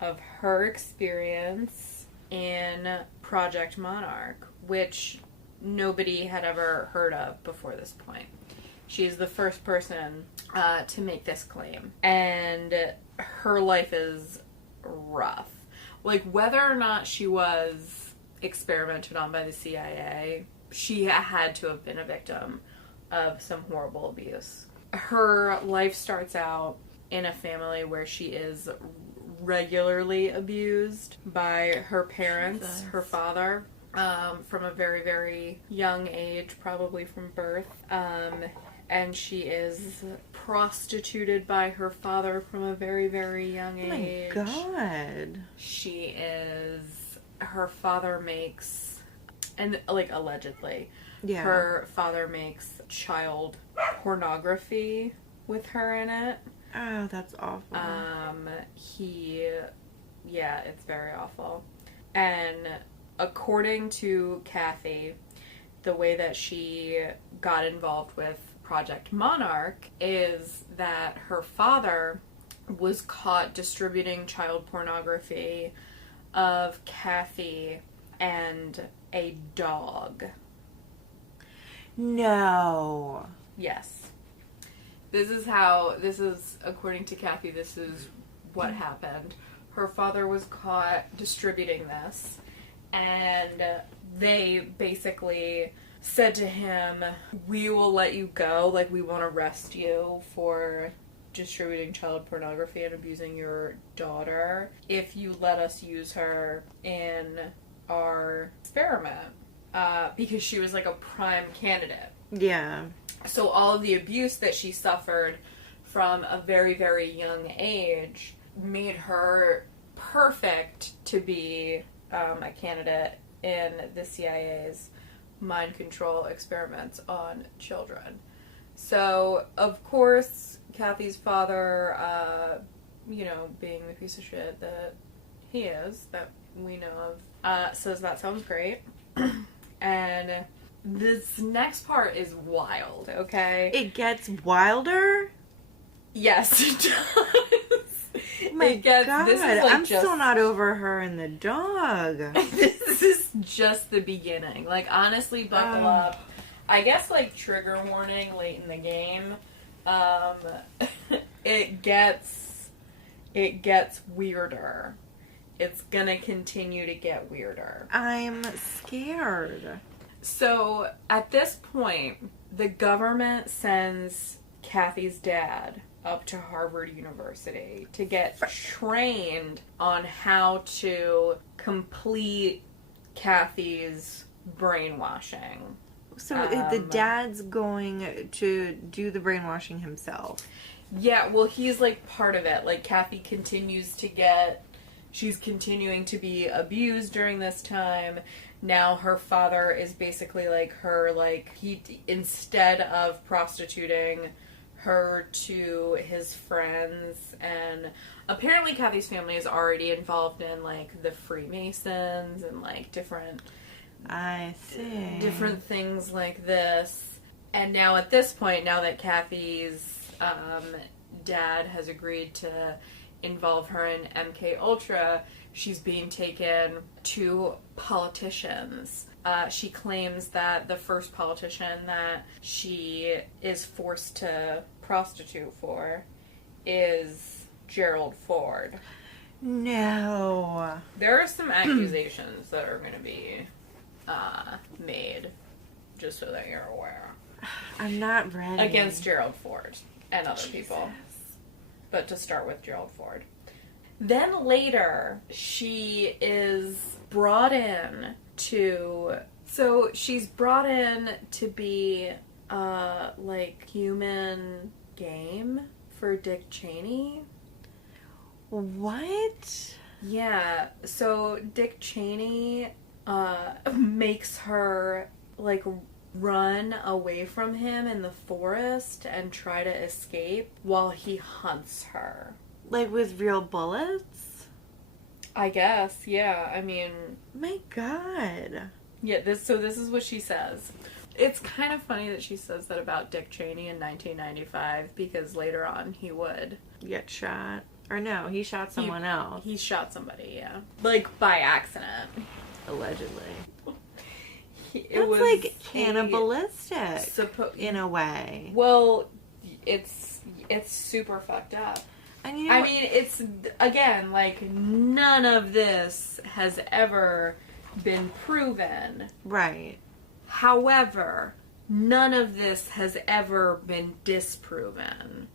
of her experience in Project Monarch, which nobody had ever heard of before this point. She's the first person to make this claim. And her life is rough. Like, whether or not she was experimented on by the CIA, she had to have been a victim of some horrible abuse. Her life starts out in a family where she is regularly abused by her parents, Jesus. Her father, from a very, very young age, probably from birth. And she is prostituted by her father from a very, very young age. Oh my God. She is... Her father makes... And, like, allegedly. Yeah. Her father makes child pornography with her in it. Oh, that's awful. Yeah, it's very awful. And according to Cathy, the way that she got involved with Project Monarch is that her father was caught distributing child pornography of Cathy and a dog. No. Yes. This is, according to Cathy, this is what happened. Her father was caught distributing this, and they basically said to him, we will let you go, like, we won't arrest you for distributing child pornography and abusing your daughter if you let us use her in our experiment, because she was, like, a prime candidate. Yeah. So all of the abuse that she suffered from a very, very young age made her perfect to be a candidate in the CIA's mind control experiments on children. So, of course, Cathy's father, being the piece of shit that he is, that we know of, says that sounds great. And this next part is wild, okay? It gets wilder? Yes, it does. Oh my God, this is like I'm still not over her and the dog. This is just the beginning. Like, honestly, buckle up. I guess, like, trigger warning late in the game. It gets weirder. It's gonna continue to get weirder. I'm scared. So, at this point, the government sends Cathy's dad up to Harvard University to get trained on how to complete Cathy's brainwashing. So the dad's going to do the brainwashing himself? Yeah, well, he's, like, part of it. Like, Cathy she's continuing to be abused during this time. Now her father is basically, like, her, like, instead of prostituting her to his friends, and apparently Cathy's family is already involved in, like, the Freemasons and, like, different things like this. And now at this point, now that Cathy's dad has agreed to involve her in MK Ultra, she's being taken to politicians. She claims that the first politician that she is forced to prostitute for is Gerald Ford. No. There are some accusations that are going to be made, just so that you're aware. I'm not ready. Against Gerald Ford and other people. But to start with Gerald Ford. Then later, she is brought in to... So, she's brought in to be, like, human game for Dick Cheney. What? Yeah, so Dick Cheney makes her, like, run away from him in the forest and try to escape while he hunts her. Like, with real bullets? I guess, yeah. I mean... My God. Yeah, this is what she says. It's kind of funny that she says that about Dick Cheney in 1995, because later on he would get shot. Or no, he shot someone else. He shot somebody, yeah. Like, by accident. Allegedly. It was like cannibalistic in a way. Well, it's super fucked up. And you know it's, again, like, none of this has ever been proven. Right. However, none of this has ever been disproven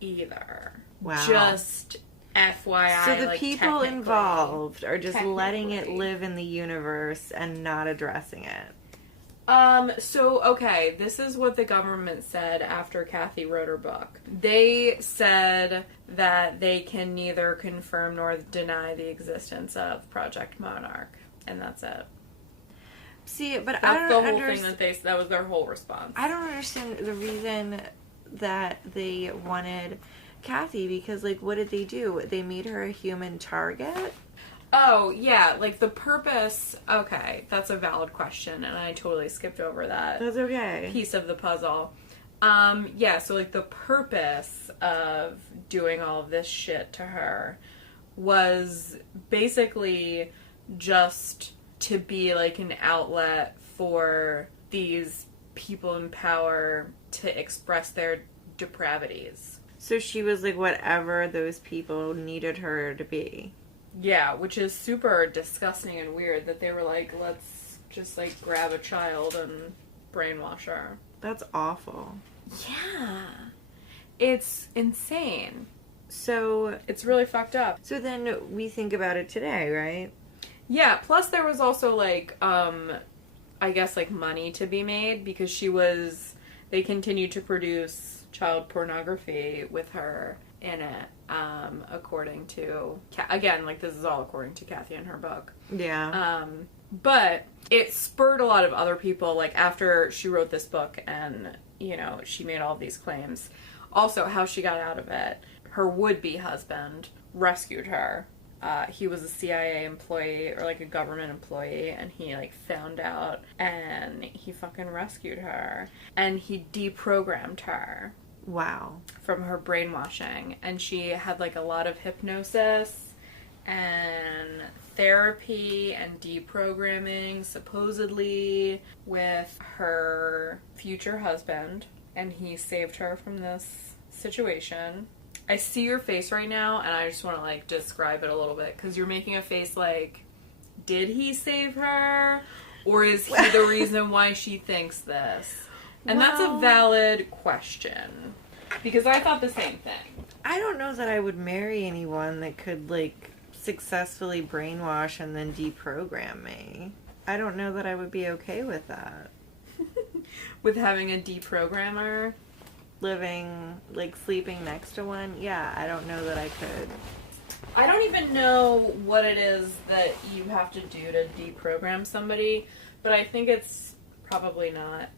either. Wow. Just FYI. So the like, people involved are just letting it live in the universe and not addressing it. So, okay, this is what the government said after Cathy wrote her book. They said that they can neither confirm nor deny the existence of Project Monarch. And that's it. See, but that's I don't the whole thing that was their whole response. I don't understand the reason that they wanted Cathy, because, like, what did they do? They made her a human target? Oh, yeah, like, the purpose... Okay, that's a valid question, and I totally skipped over that. That's okay. Piece of the puzzle. Yeah, so, like, the purpose of doing all of this shit to her was basically just to be, like, an outlet for these people in power to express their depravities. So she was, like, whatever those people needed her to be. Yeah, which is super disgusting and weird that they were like, let's just, like, grab a child and brainwash her. That's awful. Yeah. It's insane. So... It's really fucked up. So then we think about it today, right? Yeah, plus there was also, like, I guess, like, money to be made because they continued to produce child pornography with her in it. According to... Again, like, this is all according to Cathy in her book. Yeah. But it spurred a lot of other people, like, after she wrote this book and, you know, she made all these claims. Also, how she got out of it. Her would-be husband rescued her. He was a CIA employee, or, like, a government employee, and he, like, found out, and he fucking rescued her. And he deprogrammed her. Wow. From her brainwashing. And she had, like, a lot of hypnosis and therapy and deprogramming, supposedly, with her future husband. And he saved her from this situation. I see your face right now, and I just want to, like, describe it a little bit. Because you're making a face like, did he save her? Or is he the reason why she thinks this? And that's a valid question. Because I thought the same thing. I don't know that I would marry anyone that could, like, successfully brainwash and then deprogram me. I don't know that I would be okay with that. With having a deprogrammer? Living, like, sleeping next to one? Yeah, I don't know that I could. I don't even know what it is that you have to do to deprogram somebody, but I think it's probably not,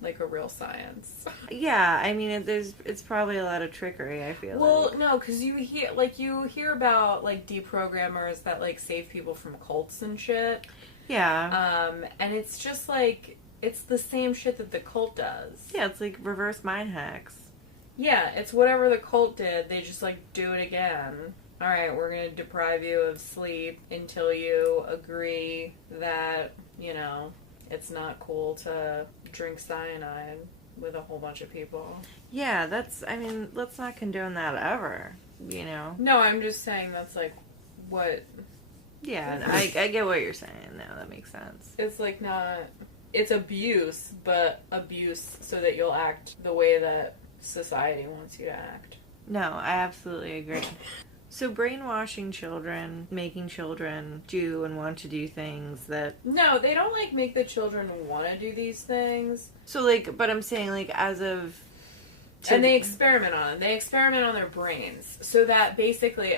like, a real science. Yeah, I mean, it's probably a lot of trickery, I feel like. Well, no, because you hear about, like, deprogrammers that, like, save people from cults and shit. Yeah. And it's just, like, it's the same shit that the cult does. Yeah, it's like reverse mind hacks. Yeah, it's whatever the cult did, they just, like, do it again. Alright, we're gonna deprive you of sleep until you agree that, you know, it's not cool to drink cyanide with a whole bunch of people. Yeah, let's not condone that ever, you know? No, I'm just saying that's, like, what... Yeah, I get what you're saying. No, that makes sense. It's, like, not... It's abuse, but abuse so that you'll act the way that society wants you to act. No, I absolutely agree. So brainwashing children, making children do and want to do things that... No, they don't, like, make the children want to do these things. So, like, but I'm saying, like, as of... And they experiment on it. They experiment on their brains. So that basically,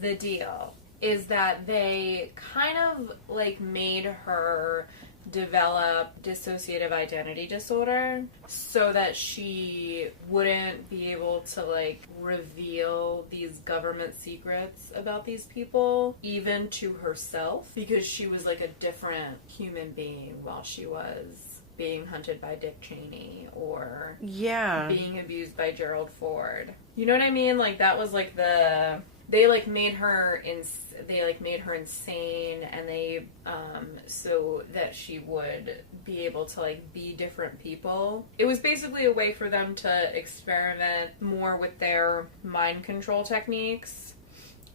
the deal is that they kind of, like, made her develop dissociative identity disorder so that she wouldn't be able to, like, reveal these government secrets about these people, even to herself, because she was, like, a different human being while she was being hunted by Dick Cheney or Yeah. being abused by Gerald Ford. You know what I mean? Like, that was like they like made her insane, and they so that she would be able to like be different people. It was basically a way for them to experiment more with their mind control techniques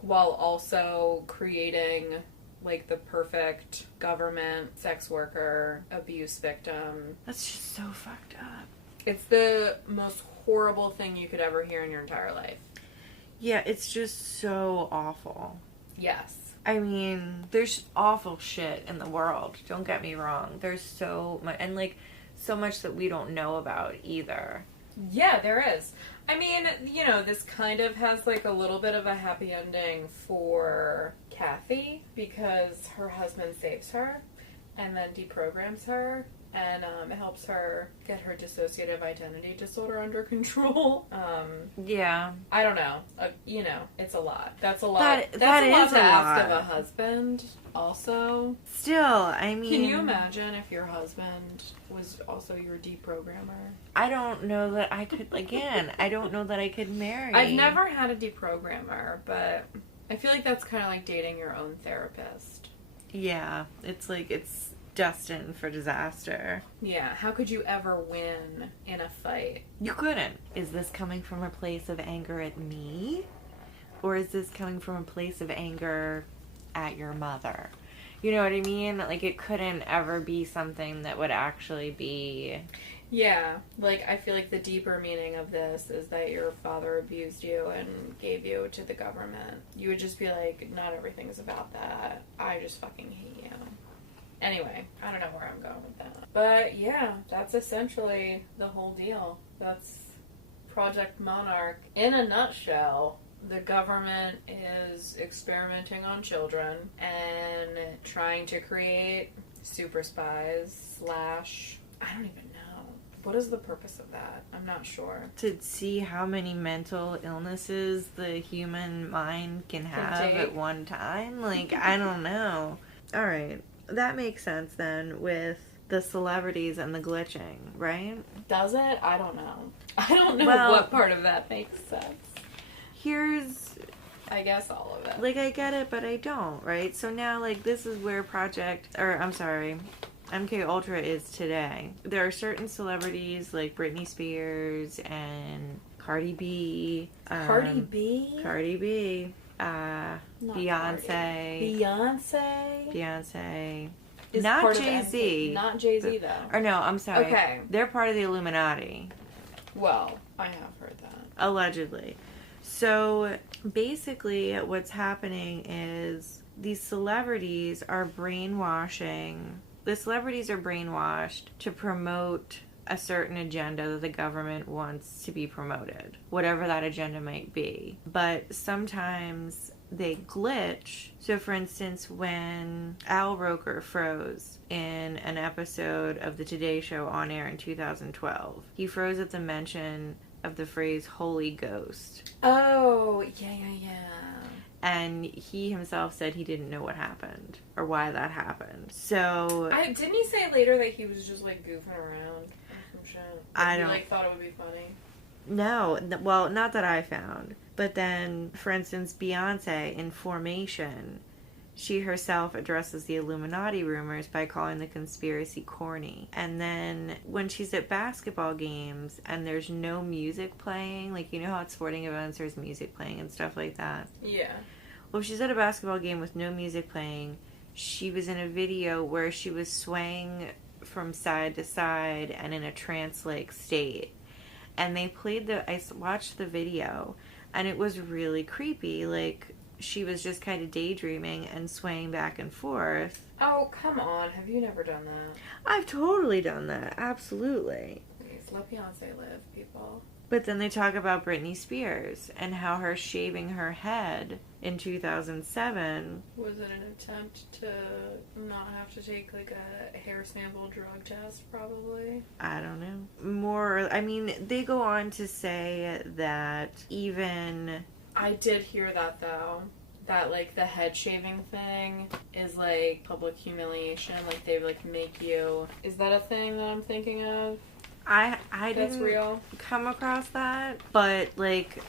while also creating like the perfect government sex worker abuse victim. That's just so fucked up. It's the most horrible thing you could ever hear in your entire life. Yeah, it's just so awful. Yes. I mean, there's awful shit in the world. Don't get me wrong. There's so much, and like so much that we don't know about either. Yeah, there is. I mean, you know, this kind of has like a little bit of a happy ending for Cathy because her husband saves her and then deprograms her and helps her get her dissociative identity disorder under control. Yeah. I don't know. You know, it's a lot. That's a lot. That That's a lot is to a ask lot. of a husband, also. Still, I mean... Can you imagine if your husband was also your deprogrammer? I don't know that I could, again, I don't know that I could marry. I've never had a deprogrammer, but I feel like that's kind of like dating your own therapist. Yeah, it's like, it's destined for disaster. Yeah, how could you ever win in a fight? You couldn't. Is this coming from a place of anger at me? Or is this coming from a place of anger at your mother? You know what I mean? Like, it couldn't ever be something that would actually be... Yeah, like, I feel like the deeper meaning of this is that your father abused you and gave you to the government. You would just be like, not everything's about that. I just fucking hate you. Anyway, I don't know where I'm going with that. But yeah, that's essentially the whole deal. That's Project Monarch. In a nutshell, the government is experimenting on children and trying to create super spies / I don't even know. What is the purpose of that? I'm not sure. To see how many mental illnesses the human mind can have at one time? Like, I don't know. Alright. That makes sense then with the celebrities and the glitching, right? Does it? I don't know. I don't know what part of that makes sense. Here's... I guess all of it. Like, I get it, but I don't, right? So now, like, this is where MK Ultra is today. There are certain celebrities like Britney Spears and Cardi B. Cardi B? Cardi B. Beyonce. Beyonce? Is Not Jay-Z. Not Jay-Z, though. Or no, I'm sorry. Okay. They're part of the Illuminati. Well, I have heard that. Allegedly. So, basically, what's happening is these celebrities are brainwashing. The celebrities are brainwashed to promote a certain agenda that the government wants to be promoted, whatever that agenda might be. But sometimes they glitch. So, for instance, when Al Roker froze in an episode of The Today Show on air in 2012, he froze at the mention of the phrase Holy Ghost. Oh, yeah. And he himself said he didn't know what happened or why that happened. So... didn't he say later that he was just, like, goofing around or some shit? He, like, thought it would be funny? No. Well, not that I found. But then, for instance, Beyonce in Formation, she herself addresses the Illuminati rumors by calling the conspiracy corny. And then when she's at basketball games and there's no music playing, like, you know how at sporting events there's music playing and stuff like that? Yeah. Well, if she's at a basketball game with no music playing, she was in a video where she was swaying from side to side and in a trance-like state. And they played I watched the video, and it was really creepy. Like, she was just kind of daydreaming and swaying back and forth. Oh, come on. Have you never done that? I've totally done that. Absolutely. Please, let Beyonce live, people. But then they talk about Britney Spears and how her shaving her head in 2007... Was it an attempt to not have to take, like, a hair sample drug test, probably? I don't know. They go on to say that even... I did hear that, though. that, like, the head shaving thing is, like, public humiliation. Like, they, like, make you... Is that a thing that I'm thinking of? I That's didn't real? come across that, but, like,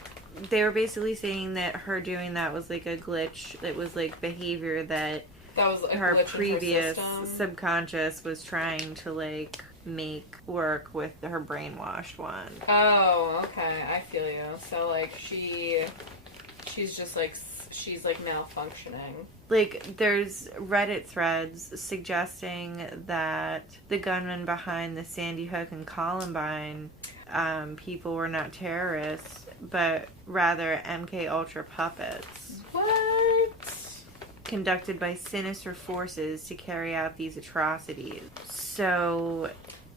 they were basically saying that her doing that was, like, a glitch. That was, like, behavior that Was a her glitch previous in her system. subconscious was trying to, like, make work with her brainwashed one. Oh, okay. I feel you. So, like, she's just, like, she's, like, malfunctioning. Like, there's Reddit threads suggesting that the gunmen behind the Sandy Hook and Columbine people were not terrorists, but rather MK Ultra puppets. What? Conducted by sinister forces to carry out these atrocities. So...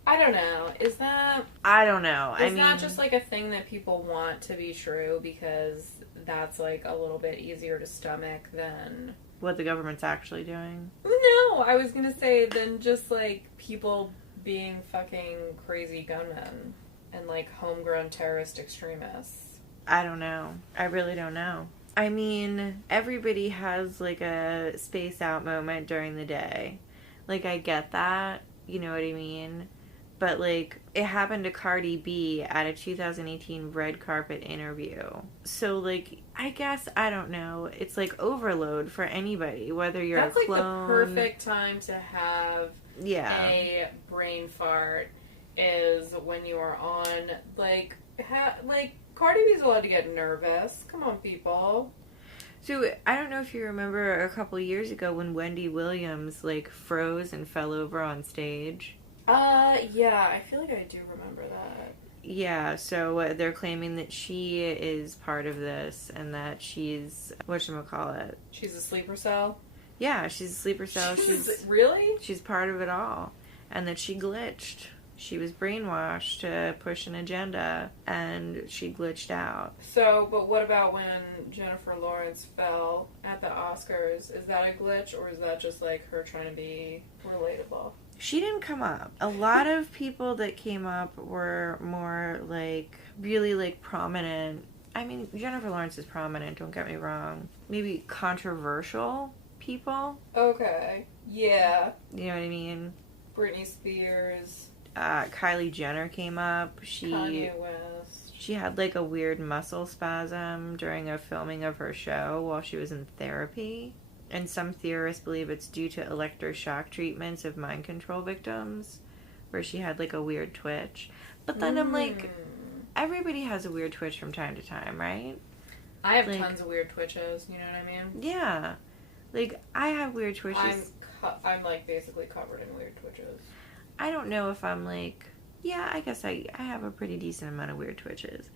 I don't know. Is that... I don't know. Is that just, like, a thing that people want to be true because that's, like, a little bit easier to stomach than... What the government's actually doing? No, I was gonna say than just, like, people being fucking crazy gunmen and, like, homegrown terrorist extremists. I don't know. I really don't know. I mean, everybody has, like, a space out moment during the day. Like, I get that. You know what I mean? But, like, it happened to Cardi B at a 2018 red carpet interview. So, like, I guess, I don't know. It's, like, overload for anybody, whether you're That's a clone. That's, like, the perfect time to have a brain fart is when you are on, like, Cardi B's allowed to get nervous. Come on, people. So, I don't know if you remember a couple years ago when Wendy Williams, like, froze and fell over on stage. Yeah, I feel like I do remember that. Yeah, so they're claiming that she is part of this and that she's, whatchamacallit? She's a sleeper cell? Yeah, she's a sleeper cell. Really? She's part of it all. And that she glitched. She was brainwashed to push an agenda, and she glitched out. So, but what about when Jennifer Lawrence fell at the Oscars? Is that a glitch, or is that just, like, her trying to be relatable? She didn't come up. A lot of people that came up were more, like, really, like, prominent. I mean, Jennifer Lawrence is prominent, don't get me wrong. Maybe controversial people. Okay. Yeah. You know what I mean? Britney Spears. Kylie Jenner came up. Kanye West. She had, like, a weird muscle spasm during a filming of her show while she was in therapy. And some theorists believe it's due to electroshock treatments of mind control victims, where she had, like, a weird twitch. But then I'm like, everybody has a weird twitch from time to time, right? I have, like, tons of weird twitches, you know what I mean? Yeah. Like, I have weird twitches. I'm like, basically covered in weird twitches. I don't know if I'm, like... Yeah, I guess I have a pretty decent amount of weird twitches.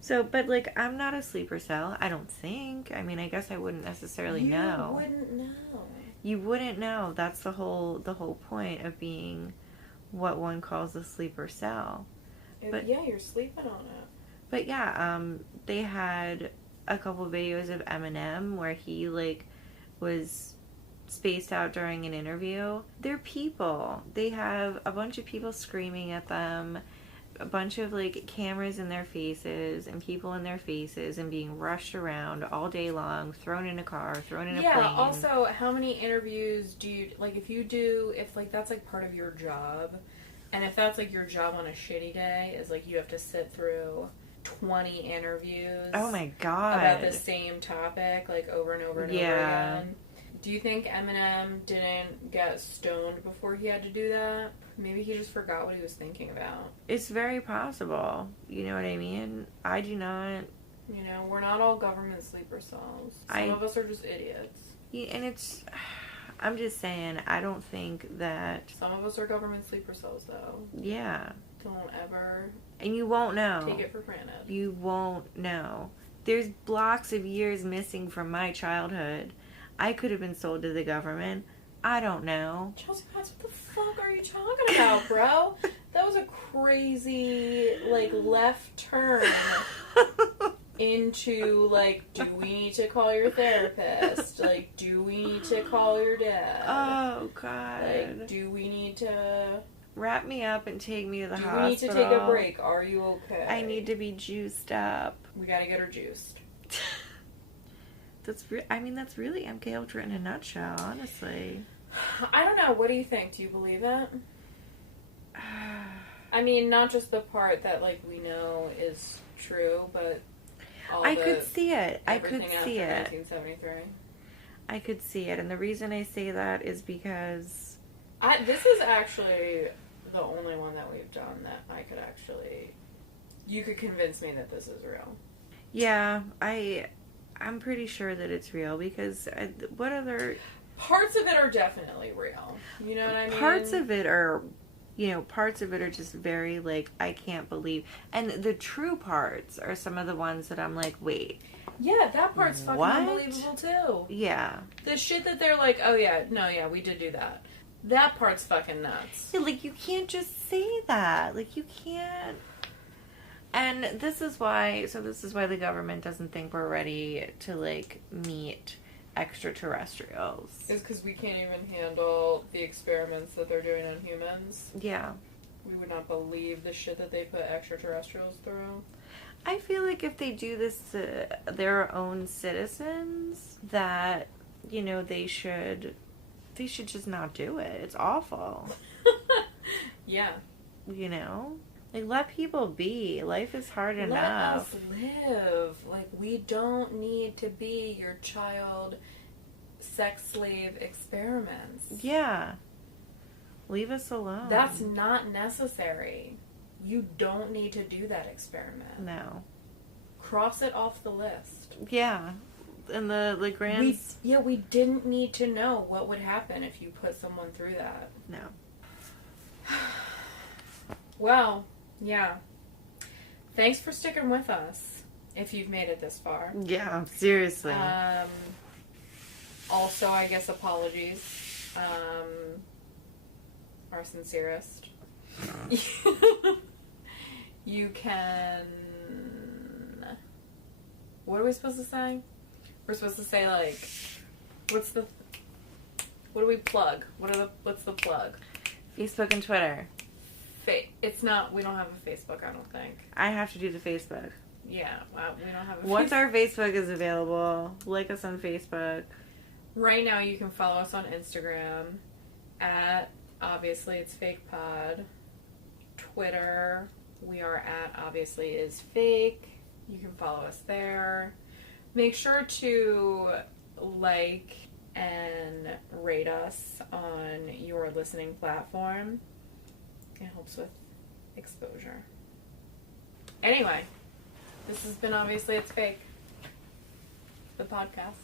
So, but, like, I'm not a sleeper cell, I don't think. I mean, I guess I wouldn't necessarily know. You wouldn't know. You wouldn't know. That's the whole point of being what one calls a sleeper cell. But yeah, you're sleeping on it. But yeah, they had a couple videos of Eminem where he, like, was spaced out during an interview. They're people. They have a bunch of people screaming at them, a bunch of, like, cameras in their faces and people in their faces and being rushed around all day long, thrown in a car, thrown in a plane. Yeah, also, how many interviews do you, like, if, like, that's, like, part of your job, and if that's, like, your job on a shitty day, is, like, you have to sit through 20 interviews. Oh my God. About the same topic, like, over and over and over again. Do you think Eminem didn't get stoned before he had to do that? Maybe he just forgot what he was thinking about. It's very possible. You know what I mean? I do not... You know, we're not all government sleeper cells. Some of us are just idiots. Yeah, and it's... I'm just saying, I don't think that... Some of us are government sleeper cells, though. Yeah. Don't ever... And you won't know. Take it for granted. You won't know. There's blocks of years missing from my childhood. I could have been sold to the government. I don't know. Chelsea Potts, what the fuck are you talking about, bro? That was a crazy, like, left turn into, like, do we need to call your therapist? Like, do we need to call your dad? Oh, God. Like, do we need to... Wrap me up and take me to the hospital. Do we need to take a break? Are you okay? I need to be juiced up. We gotta get her juiced. that's really MK Ultra in a nutshell, honestly. I don't know. What do you think? Do you believe it? I mean, not just the part that, like, we know is true, but I could see it. I could see it. 1973. I could see it. And the reason I say that is because... This is actually the only one that we've done that I could actually... You could convince me that this is real. Yeah, I'm pretty sure that it's real because what other... Parts of it are definitely real. You know what I mean? Parts of it are just very, like, I can't believe. And the true parts are some of the ones that I'm like, wait. Yeah, that part's fucking what? unbelievable, too. Yeah. The shit that they're like, oh, yeah, no, yeah, we did do that. That part's fucking nuts. Yeah, like, you can't just say that. Like, you can't. And this is why the government doesn't think we're ready to, like, meet extraterrestrials. Is because we can't even handle the experiments that they're doing on humans. Yeah. We would not believe the shit that they put extraterrestrials through. I feel like if they do this to their own citizens, that, you know, they should just not do it. It's awful. Yeah. You know? Like, let people be. Life is hard enough. Let us live. Like, we don't need to be your child sex slave experiments. Yeah. Leave us alone. That's not necessary. You don't need to do that experiment. No. Cross it off the list. Yeah. And the grand... We didn't need to know what would happen if you put someone through that. No. Well, yeah. Thanks for sticking with us, if you've made it this far. Yeah, seriously. Also, I guess apologies. Our sincerest. You can... What are we supposed to say? We're supposed to say, like... What do we plug? What's the plug? Facebook and Twitter. It's not... We don't have a Facebook, I don't think. I have to do the Facebook. Yeah, well, we don't have a Facebook. Once our Facebook is available, like us on Facebook. Right now, you can follow us on Instagram at... Obviously, it's Fake Pod. Twitter, we are at Obviously Is Fake. You can follow us there. Make sure to like and rate us on your listening platform. It helps with exposure. Anyway, this has been Obviously It's Fake, the podcast.